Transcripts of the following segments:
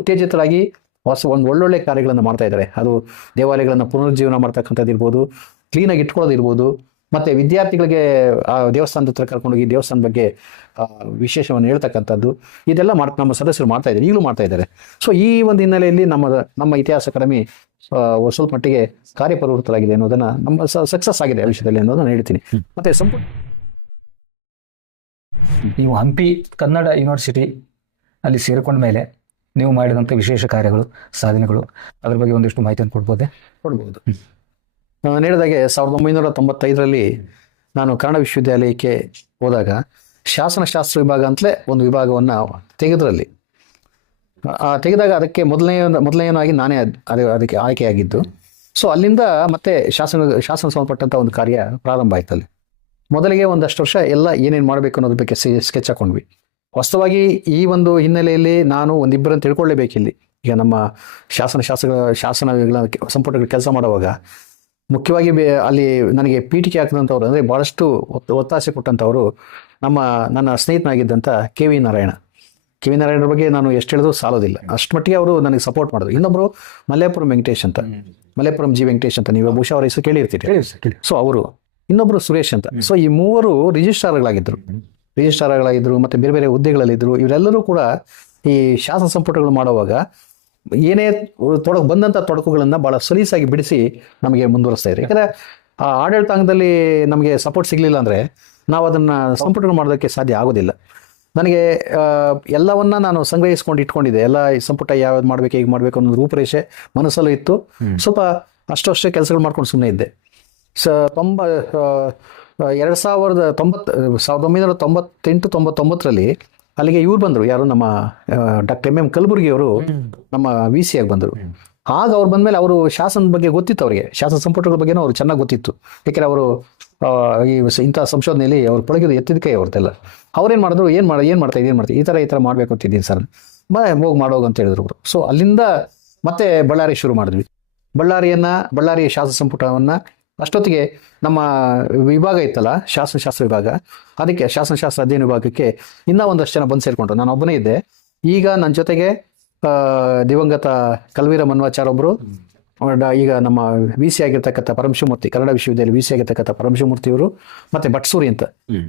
ಉತ್ತೇಜಿತರಾಗಿ ಒಂದು ಒಳ್ಳೊಳ್ಳೆ ಕಾರ್ಯಗಳನ್ನು ಮಾಡ್ತಾ ಇದ್ದಾರೆ. ಅದು ದೇವಾಲಯಗಳನ್ನು ಪುನರುಜ್ಜೀವನ ಮಾಡ್ತಕ್ಕಂಥದ್ದು ಇರ್ಬೋದು, ಕ್ಲೀನಾಗಿ ಇಟ್ಕೊಳ್ಳೋದು ಇರ್ಬೋದು, ಮತ್ತು ವಿದ್ಯಾರ್ಥಿಗಳಿಗೆ ಆ ದೇವಸ್ಥಾನದ ಹತ್ರ ಕರ್ಕೊಂಡೋಗಿ ದೇವಸ್ಥಾನದ ಬಗ್ಗೆ ವಿಶೇಷವನ್ನು ಹೇಳ್ತಕ್ಕಂಥದ್ದು, ಇದೆಲ್ಲ ನಮ್ಮ ಸದಸ್ಯರು ಮಾಡ್ತಾ ಇದ್ದಾರೆ, ಈಗಲೂ ಮಾಡ್ತಾ ಇದ್ದಾರೆ. ಸೊ ಈ ಒಂದು ಹಿನ್ನೆಲೆಯಲ್ಲಿ ನಮ್ಮ ಇತಿಹಾಸ ಅಕಾಡೆಮಿ ಸ್ವಲ್ಪ ಮಟ್ಟಿಗೆ ಕಾರ್ಯಪ್ರವೃತ್ತರಾಗಿದೆ ಅನ್ನೋದನ್ನ ನಮ್ಮ ಸಕ್ಸಸ್ ಆಗಿದೆ ಆ ವಿಷಯದಲ್ಲಿ ಅನ್ನೋದನ್ನ ಹೇಳ್ತೀನಿ. ಮತ್ತೆ ನೀವು ಹಂಪಿ ಕನ್ನಡ ಯೂನಿವರ್ಸಿಟಿ ಅಲ್ಲಿ ಸೇರಿಕೊಂಡ ಮೇಲೆ ನೀವು ಮಾಡಿದಂಥ ವಿಶೇಷ ಕಾರ್ಯಗಳು, ಸಾಧನೆಗಳು, ಅದ್ರ ಬಗ್ಗೆ ಒಂದಿಷ್ಟು ಮಾಹಿತಿಯನ್ನು ಕೊಡ್ಬೋದು. ನಾನು ಹೇಳಿದಾಗೆ 1995ರಲ್ಲಿ ನಾನು ಕನ್ನಡ ವಿಶ್ವವಿದ್ಯಾಲಯಕ್ಕೆ ಹೋದಾಗ ಶಾಸನಶಾಸ್ತ್ರ ವಿಭಾಗ ಅಂತಲೇ ಒಂದು ವಿಭಾಗವನ್ನು ತೆಗೆದಾಗ ಅದಕ್ಕೆ ಮೊದಲನೇನಾಗಿ ನಾನೇ ಅದಕ್ಕೆ ಆಯ್ಕೆಯಾಗಿದ್ದು. ಸೊ ಅಲ್ಲಿಂದ ಮತ್ತೆ ಶಾಸನ ಸಂಬಂಧಪಟ್ಟಂಥ ಒಂದು ಕಾರ್ಯ ಪ್ರಾರಂಭ ಆಯ್ತು. ಅಲ್ಲಿ ಮೊದಲಿಗೆ ಒಂದಷ್ಟು ವರ್ಷ ಎಲ್ಲ ಏನೇನು ಮಾಡಬೇಕು ಅನ್ನೋದ್ರ ಬಗ್ಗೆ ಸ್ಕೆಚ್ ಹಾಕೊಂಡ್ವಿ. ವಾಸ್ತವವಾಗಿ ಈ ಒಂದು ಹಿನ್ನೆಲೆಯಲ್ಲಿ ನಾನು ಒಂದಿಬ್ಬರನ್ನು ತಿಳ್ಕೊಳ್ಳೇಬೇಕಿಲ್ಲಿ. ಈಗ ನಮ್ಮ ಶಾಸನಗಳ ಸಂಪುಟಗಳು ಕೆಲಸ ಮಾಡುವಾಗ ಮುಖ್ಯವಾಗಿ ಅಲ್ಲಿ ನನಗೆ ಪೀಠಿಕೆ ಹಾಕಿದಂಥವ್ರು, ಅಂದರೆ ಭಾಳಷ್ಟು ಒತ್ತಾಸೆ ಕೊಟ್ಟಂಥವರು ನನ್ನ ಸ್ನೇಹಿತನಾಗಿದ್ದಂಥ ಕೆ ವಿ ನಾರಾಯಣರ ಬಗ್ಗೆ ನಾನು ಎಷ್ಟು ಹೇಳಿದ್ರು ಸಾಲೋದಿಲ್ಲ, ಅಷ್ಟು ಮಟ್ಟಿಗೆ ಅವರು ನನಗೆ ಸಪೋರ್ಟ್ ಮಾಡಿದ್ರು. ಇನ್ನೊಬ್ಬರು ಮಲ್ಲೇಪುರಂ ಜಿ ವೆಂಕಟೇಶ್ ಅಂತ, ನೀವು ಬಹುಶಃ ಅವರ ಹೆಸರು ಕೇಳಿರ್ತೀರಿ. ಸೊ ಅವರು, ಇನ್ನೊಬ್ಬರು ಸುರೇಶ್ ಅಂತ. ಸೊ ಈ ಮೂವರು ರಿಜಿಸ್ಟ್ರಾರ್ಗಳಾಗಿದ್ದರು, ಮತ್ತು ಬೇರೆ ಬೇರೆ ಹುದ್ದೆಗಳಲ್ಲಿದ್ದರು. ಇವರೆಲ್ಲರೂ ಕೂಡ ಈ ಶಾಸನ ಸಂಪುಟಗಳು ಮಾಡುವಾಗ ಏನೇ ಬಂದಂಥ ತೊಡಕುಗಳನ್ನು ಭಾಳ ಸಲೀಸಾಗಿ ಬಿಡಿಸಿ ನಮಗೆ ಮುಂದುವರಿಸ್ತಾ ಇದ್ದಾರೆ. ಯಾಕಂದರೆ ಆ ಆಡಳಿತಾಂಗದಲ್ಲಿ ನಮಗೆ ಸಪೋರ್ಟ್ ಸಿಗಲಿಲ್ಲ ಅಂದರೆ ನಾವು ಅದನ್ನು ಸಂಪುಟಗಳು ಮಾಡೋದಕ್ಕೆ ಸಾಧ್ಯ ಆಗೋದಿಲ್ಲ. ನನಗೆ ಎಲ್ಲವನ್ನ ನಾನು ಸಂಗ್ರಹಿಸ್ಕೊಂಡು ಇಟ್ಕೊಂಡಿದ್ದೆ. ಎಲ್ಲ ಈ ಸಂಪುಟ ಯಾವ್ದು ಮಾಡಬೇಕು, ಹೇಗೆ ಮಾಡಬೇಕು ಅನ್ನೋ ರೂಪರೇಷೆ ಮನಸ್ಸಲ್ಲೂ ಇತ್ತು. ಸ್ವಲ್ಪ ಅಷ್ಟೇ ಕೆಲಸಗಳು ಮಾಡ್ಕೊಂಡು ಸುಮ್ಮನೆ ಇದ್ದೆ. 1998-99ರಲ್ಲಿ ಅಲ್ಲಿಗೆ ಇವ್ರು ಬಂದರು, ಯಾರು ನಮ್ಮ ಡಾಕ್ಟರ್ MM ಕಲಬುರ್ಗಿಯವರು ನಮ್ಮ VC ಆಗಿ ಬಂದರು. ಆಗ ಅವ್ರು ಬಂದಮೇಲೆ ಅವರು ಶಾಸನದ ಬಗ್ಗೆ ಗೊತ್ತಿತ್ತು, ಅವರಿಗೆ ಶಾಸನ ಸಂಪುಟಗಳ ಬಗ್ಗೆನೂ ಅವ್ರು ಚೆನ್ನಾಗಿ ಗೊತ್ತಿತ್ತು. ಯಾಕೆಂದರೆ ಅವರು ಇಂಥ ಸಂಶೋಧನೆಯಲ್ಲಿ ಅವ್ರು ಪಳಗಿದ್ದು ಎತ್ತಿದ ಕೈ ಅವ್ರದ್ದೆಲ್ಲ. ಅವ್ರೇನು ಮಾಡಿದ್ರು, ಏನು ಮಾಡ್ತಾ ಈ ಥರ ಮಾಡಬೇಕು ಅಂತಿದ್ದೀನಿ ಸರ್, ಹೋಗಿ ಮಾಡೋಗ ಅಂತ ಹೇಳಿದ್ರು ಅವರು. ಸೊ ಅಲ್ಲಿಂದ ಮತ್ತೆ ಬಳ್ಳಾರಿ ಶುರು ಮಾಡಿದ್ವಿ. ಬಳ್ಳಾರಿ ಶಾಸನ ಸಂಪುಟವನ್ನು ಅಷ್ಟೊತ್ತಿಗೆ ನಮ್ಮ ವಿಭಾಗ ಇತ್ತಲ್ಲ, ಶಾಸನಶಾಸ್ತ್ರ ವಿಭಾಗ, ಅದಕ್ಕೆ ಶಾಸನಶಾಸ್ತ್ರ ಅಧ್ಯಯನ ವಿಭಾಗಕ್ಕೆ ಇನ್ನೂ ಒಂದಷ್ಟು ಜನ ಬಂದು ಸೇರಿಕೊಂಡ್ರು. ನಾನು ಒಬ್ಬನೇ ಇದ್ದೆ. ಈಗ ನನ್ನ ಜೊತೆಗೆ ದಿವಂಗತ ಕಲ್ವೀರ ಮನ್ವಾಚಾರ್ ಒಬ್ಬರು, ಈಗ ನಮ್ಮ VC ಆಗಿರ್ತಕ್ಕಂಥ ಪರಮಶಿವಮೂರ್ತಿ, ಕನ್ನಡ ವಿಶ್ವವಿದ್ಯಾಲಯ VC ಆಗಿರ್ತಕ್ಕಂಥ ಪರಮಶಿವಮೂರ್ತಿಯವರು, ಮತ್ತೆ ಭಟ್ಸೂರಿ ಅಂತ,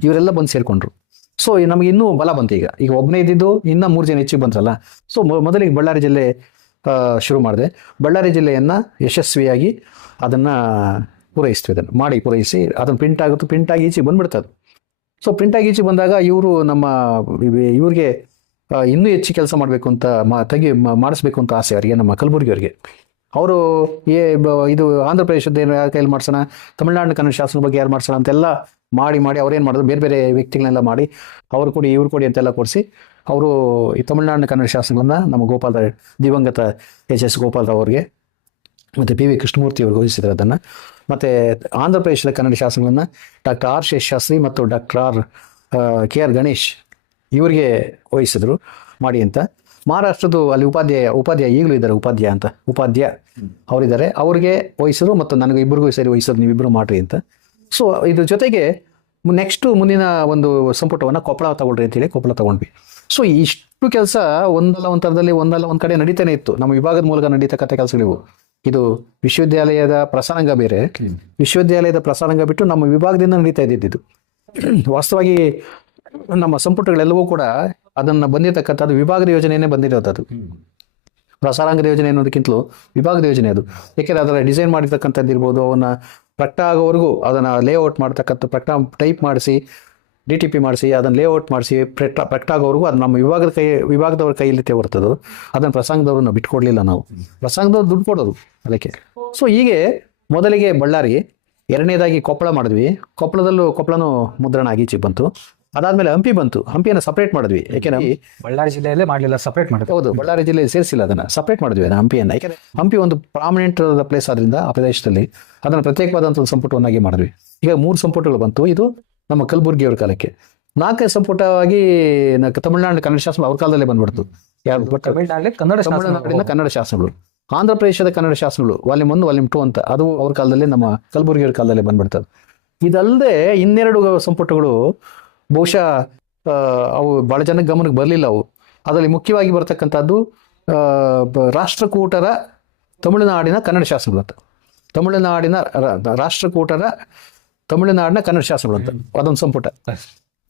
ಇವರೆಲ್ಲ ಬಂದು ಸೇರಿಕೊಂಡ್ರು. ಸೊ ನಮಗೆ ಇನ್ನೂ ಬಲ ಬಂತು. ಈಗ ಒಬ್ಬನೇ ಇದ್ದಿದ್ದು ಇನ್ನೂ 3 ಜನ ಹೆಚ್ಚಿಗೆ ಬಂದ್ರಲ್ಲ. ಸೊ ಮೊದಲಿಗೆ ಬಳ್ಳಾರಿ ಜಿಲ್ಲೆ ಶುರು ಮಾಡಿದೆ. ಬಳ್ಳಾರಿ ಜಿಲ್ಲೆಯನ್ನು ಯಶಸ್ವಿಯಾಗಿ ಅದನ್ನು ಪೂರೈಸಿ ಅದನ್ನು ಪ್ರಿಂಟಾಗಿ ಈಚೆಗೆ ಬಂದ್ಬಿಡ್ತದೆ. ಸೊ ಪ್ರಿಂಟಾಗಿ ಈಚೆಗೆ ಬಂದಾಗ ಇವ್ರಿಗೆ ಇನ್ನೂ ಹೆಚ್ಚು ಕೆಲಸ ಮಾಡಬೇಕು ಅಂತ ಮಾಡಿಸ್ಬೇಕು ಅಂತ ಆಸೆ ಅವರಿಗೆ, ನಮ್ಮ ಕಲಬುರ್ಗಿಯವರಿಗೆ. ಅವರು ಇದು ಆಂಧ್ರ ಪ್ರದೇಶದ ಯಾರ ಕೈಯಲ್ಲಿ ಮಾಡ್ಸೋಣ, ತಮಿಳುನಾಡಿನ ಕನ್ನಡ ಶಾಸನ ಬಗ್ಗೆ ಯಾರು ಮಾಡ್ಸೋಣ ಅಂತೆಲ್ಲ ಮಾಡಿ ಅವ್ರೇನು ಮಾಡಿದ್ರು, ಬೇರೆ ಬೇರೆ ವ್ಯಕ್ತಿಗಳನ್ನೆಲ್ಲ ಮಾಡಿ ಅವ್ರು ಕೊಡಿ ಇವ್ರು ಕೊಡಿ ಅಂತೆಲ್ಲ ಕೊಡಿಸಿ ಅವರು ಈ ತಮಿಳುನಾಡಿನ ಕನ್ನಡ ಶಾಸನಗಳನ್ನ ನಮ್ಮ ದಿವಂಗತ HS ಗೋಪಾಲರಾವ್ ಅವ್ರಿಗೆ ಮತ್ತು PV ಕೃಷ್ಣಮೂರ್ತಿ ಅವ್ರಿಗೆ ವಹಿಸಿದ್ರು ಅದನ್ನು. ಮತ್ತು ಆಂಧ್ರ ಪ್ರದೇಶದ ಕನ್ನಡ ಶಾಸನಗಳನ್ನು ಡಾಕ್ಟರ್ R ಶೇಷಶಾಸ್ತ್ರಿ ಮತ್ತು ಡಾಕ್ಟರ್ KR ಗಣೇಶ್ ಇವರಿಗೆ ವಹಿಸಿದ್ರು ಮಾಡಿ ಅಂತ. ಮಹಾರಾಷ್ಟ್ರದ್ದು ಅಲ್ಲಿ ಉಪಾಧ್ಯಾಯ ಈಗಲೂ ಇದ್ದಾರೆ, ಉಪಾಧ್ಯ ಅವರಿದ್ದಾರೆ, ಅವ್ರಿಗೆ ವಹಿಸಿದ್ರು. ಮತ್ತು ನನಗೆ ಇಬ್ಬರಿಗೂ ಸೇರಿ ವಹಿಸೋದು, ನೀವಿಬ್ಬರು ಮಾಡ್ರಿ ಅಂತ. ಸೊ ಇದ್ರ ಜೊತೆಗೆ ಮುಂದಿನ ಒಂದು ಸಂಪುಟವನ್ನು ಕೊಪ್ಪಳ ತಗೊಳ್ರಿ ಅಂತೇಳಿ ಕೊಪ್ಪಳ ತಗೊಂಡ್ವಿ. ಸೊ ಇಷ್ಟು ಕೆಲಸ ಒಂದಲ್ಲ ಒಂದು ಕಡೆ ನಡೀತಾನೆ ಇತ್ತು. ನಮ್ಮ ವಿಭಾಗದ ಮೂಲಕ ನಡೀತಕ್ಕಂಥ ಕೆಲಸಗಳಿವು. ಇದು ವಿಶ್ವವಿದ್ಯಾಲಯದ ಪ್ರಸಾರಾಂಗ ಬೇರೆ, ವಿಶ್ವವಿದ್ಯಾಲಯದ ಪ್ರಸಾರಾಂಗ ಬಿಟ್ಟು ನಮ್ಮ ವಿಭಾಗದಿಂದ ನಡೀತಾ ಇದ್ದಿದ್ದು. ವಾಸ್ತವವಾಗಿ ನಮ್ಮ ಸಂಪುಟಗಳೆಲ್ಲವೂ ಕೂಡ ಅದನ್ನು ಬಂದಿರತಕ್ಕಂಥದ್ದು ವಿಭಾಗದ ಯೋಜನೆಯೇ ಬಂದಿರೋದು. ಅದು ಪ್ರಸಾರಾಂಗದ ಯೋಜನೆ ಅನ್ನೋದಕ್ಕಿಂತಲೂ ವಿಭಾಗದ ಯೋಜನೆ ಅದು. ಯಾಕೆಂದರೆ ಅದರ ಡಿಸೈನ್ ಮಾಡಿರ್ತಕ್ಕಂಥದ್ದು ಇರ್ಬೋದು, ಅವನ್ನ ಪ್ರಕಟ ಆಗೋವರೆಗೂ ಅದನ್ನು ಲೇಔಟ್ ಮಾಡ್ತಕ್ಕಂಥ ಟೈಪ್ ಮಾಡಿಸಿ DTP ಮಾಡಿಸಿ ಅದನ್ನು ಲೇಔಟ್ ಮಾಡಿಸಿ ಪ್ರಕಟ ಆಗೋವರೆಗೂ ಅದು ನಮ್ಮ ವಿಭಾಗದವ್ರ ಕೈಯಲ್ಲಿ ಬರ್ತದೆ. ಅದನ್ನು ಪ್ರಸಂಗದವ್ರನ್ನ ಬಿಟ್ಕೊಡ್ಲಿಲ್ಲ ನಾವು, ಪ್ರಸಂಗದವ್ರು ದುಡ್ಡು ಕೊಡೋದು ಅದಕ್ಕೆ. ಸೊ ಹೀಗೆ ಮೊದಲಿಗೆ ಬಳ್ಳಾರಿ, ಎರಡನೇದಾಗಿ ಕೊಪ್ಪಳ ಮಾಡಿದ್ವಿ. ಕೊಪ್ಪಳನೂ ಮುದ್ರಣ ಆಗಿ ಈಚೆಗೆ ಬಂತು. ಅದಾದ್ಮೇಲೆ ಹಂಪಿ ಬಂತು. ಹಂಪಿಯನ್ನು ಸಪ್ರೇಟ್ ಮಾಡಿದ್ವಿ. ಯಾಕೆಂದ್ರೆ ಬಳ್ಳಾರಿ ಜಿಲ್ಲೆಯಲ್ಲೇ ಮಾಡಲಿಲ್ಲ, ಸಪ್ರೇಟ್ ಮಾಡಿದ್ವಿ. ಹೌದು, ಬಳ್ಳಾರಿ ಜಿಲ್ಲೆಯಲ್ಲಿ ಸೇರಿಸಿಲ್ಲ, ಅದನ್ನು ಸಪ್ರೇಟ್ ಮಾಡಿದ್ವಿ ಹಂಪಿಯನ್ನು. ಯಾಕೆಂದ್ರೆ ಹಂಪಿ ಒಂದು ಪ್ರಾಮಿನೆಂಟ್ ಪ್ಲೇಸ್ ಆದ್ರಿಂದ ಆ ಪ್ರದೇಶದಲ್ಲಿ ಅದನ್ನು ಪ್ರತ್ಯೇಕವಾದಂಥ ಒಂದು ಸಂಪುಟವನ್ನಾಗಿ ಮಾಡಿದ್ವಿ. ಈಗ 3 ಸಂಪುಟಗಳು ಬಂತು. ಇದು ನಮ್ಮ ಕಲಬುರ್ಗಿಯವ್ರ ಕಾಲಕ್ಕೆ. 4ನೇ ಸಂಪುಟವಾಗಿ ತಮಿಳುನಾಡಿನ ಕನ್ನಡ ಶಾಸನ ಅವ್ರ ಕಾಲದಲ್ಲೇ ಬಂದ್ಬಿಡ್ತು. ತಮಿಳುನಾಡಿನ ಕನ್ನಡ ಶಾಸನಗಳು, ಆಂಧ್ರ ಪ್ರದೇಶದ ಕನ್ನಡ ಶಾಸನಗಳು ವಾಲ್ಯೂಮ್ 1 ವಾಲ್ಯೂಮ್ 2 ಅಂತ, ಅದು ಅವ್ರ ಕಾಲದಲ್ಲಿ ನಮ್ಮ ಕಲಬುರ್ಗಿಯವ್ರ ಕಾಲದಲ್ಲೇ ಬಂದ್ಬಿಡ್ತದೆ. ಇದಲ್ಲದೆ 2 ಸಂಪುಟಗಳು ಬಹುಶಃ ಅವು ಬಹಳ ಜನಕ್ಕೆ ಗಮನಕ್ಕೆ ಬರಲಿಲ್ಲ. ಅದರಲ್ಲಿ ಮುಖ್ಯವಾಗಿ ಬರ್ತಕ್ಕಂಥದ್ದು ರಾಷ್ಟ್ರಕೂಟರ ತಮಿಳುನಾಡಿನ ಕನ್ನಡ ಶಾಸನಗಳು ಅಂತ, ತಮಿಳುನಾಡಿನ ರಾಷ್ಟ್ರಕೂಟರ ತಮಿಳುನಾಡಿನ ಕನ್ನಡ ಶಾಸನಗಳು ಅಂತ ಅದೊಂದು ಸಂಪುಟ.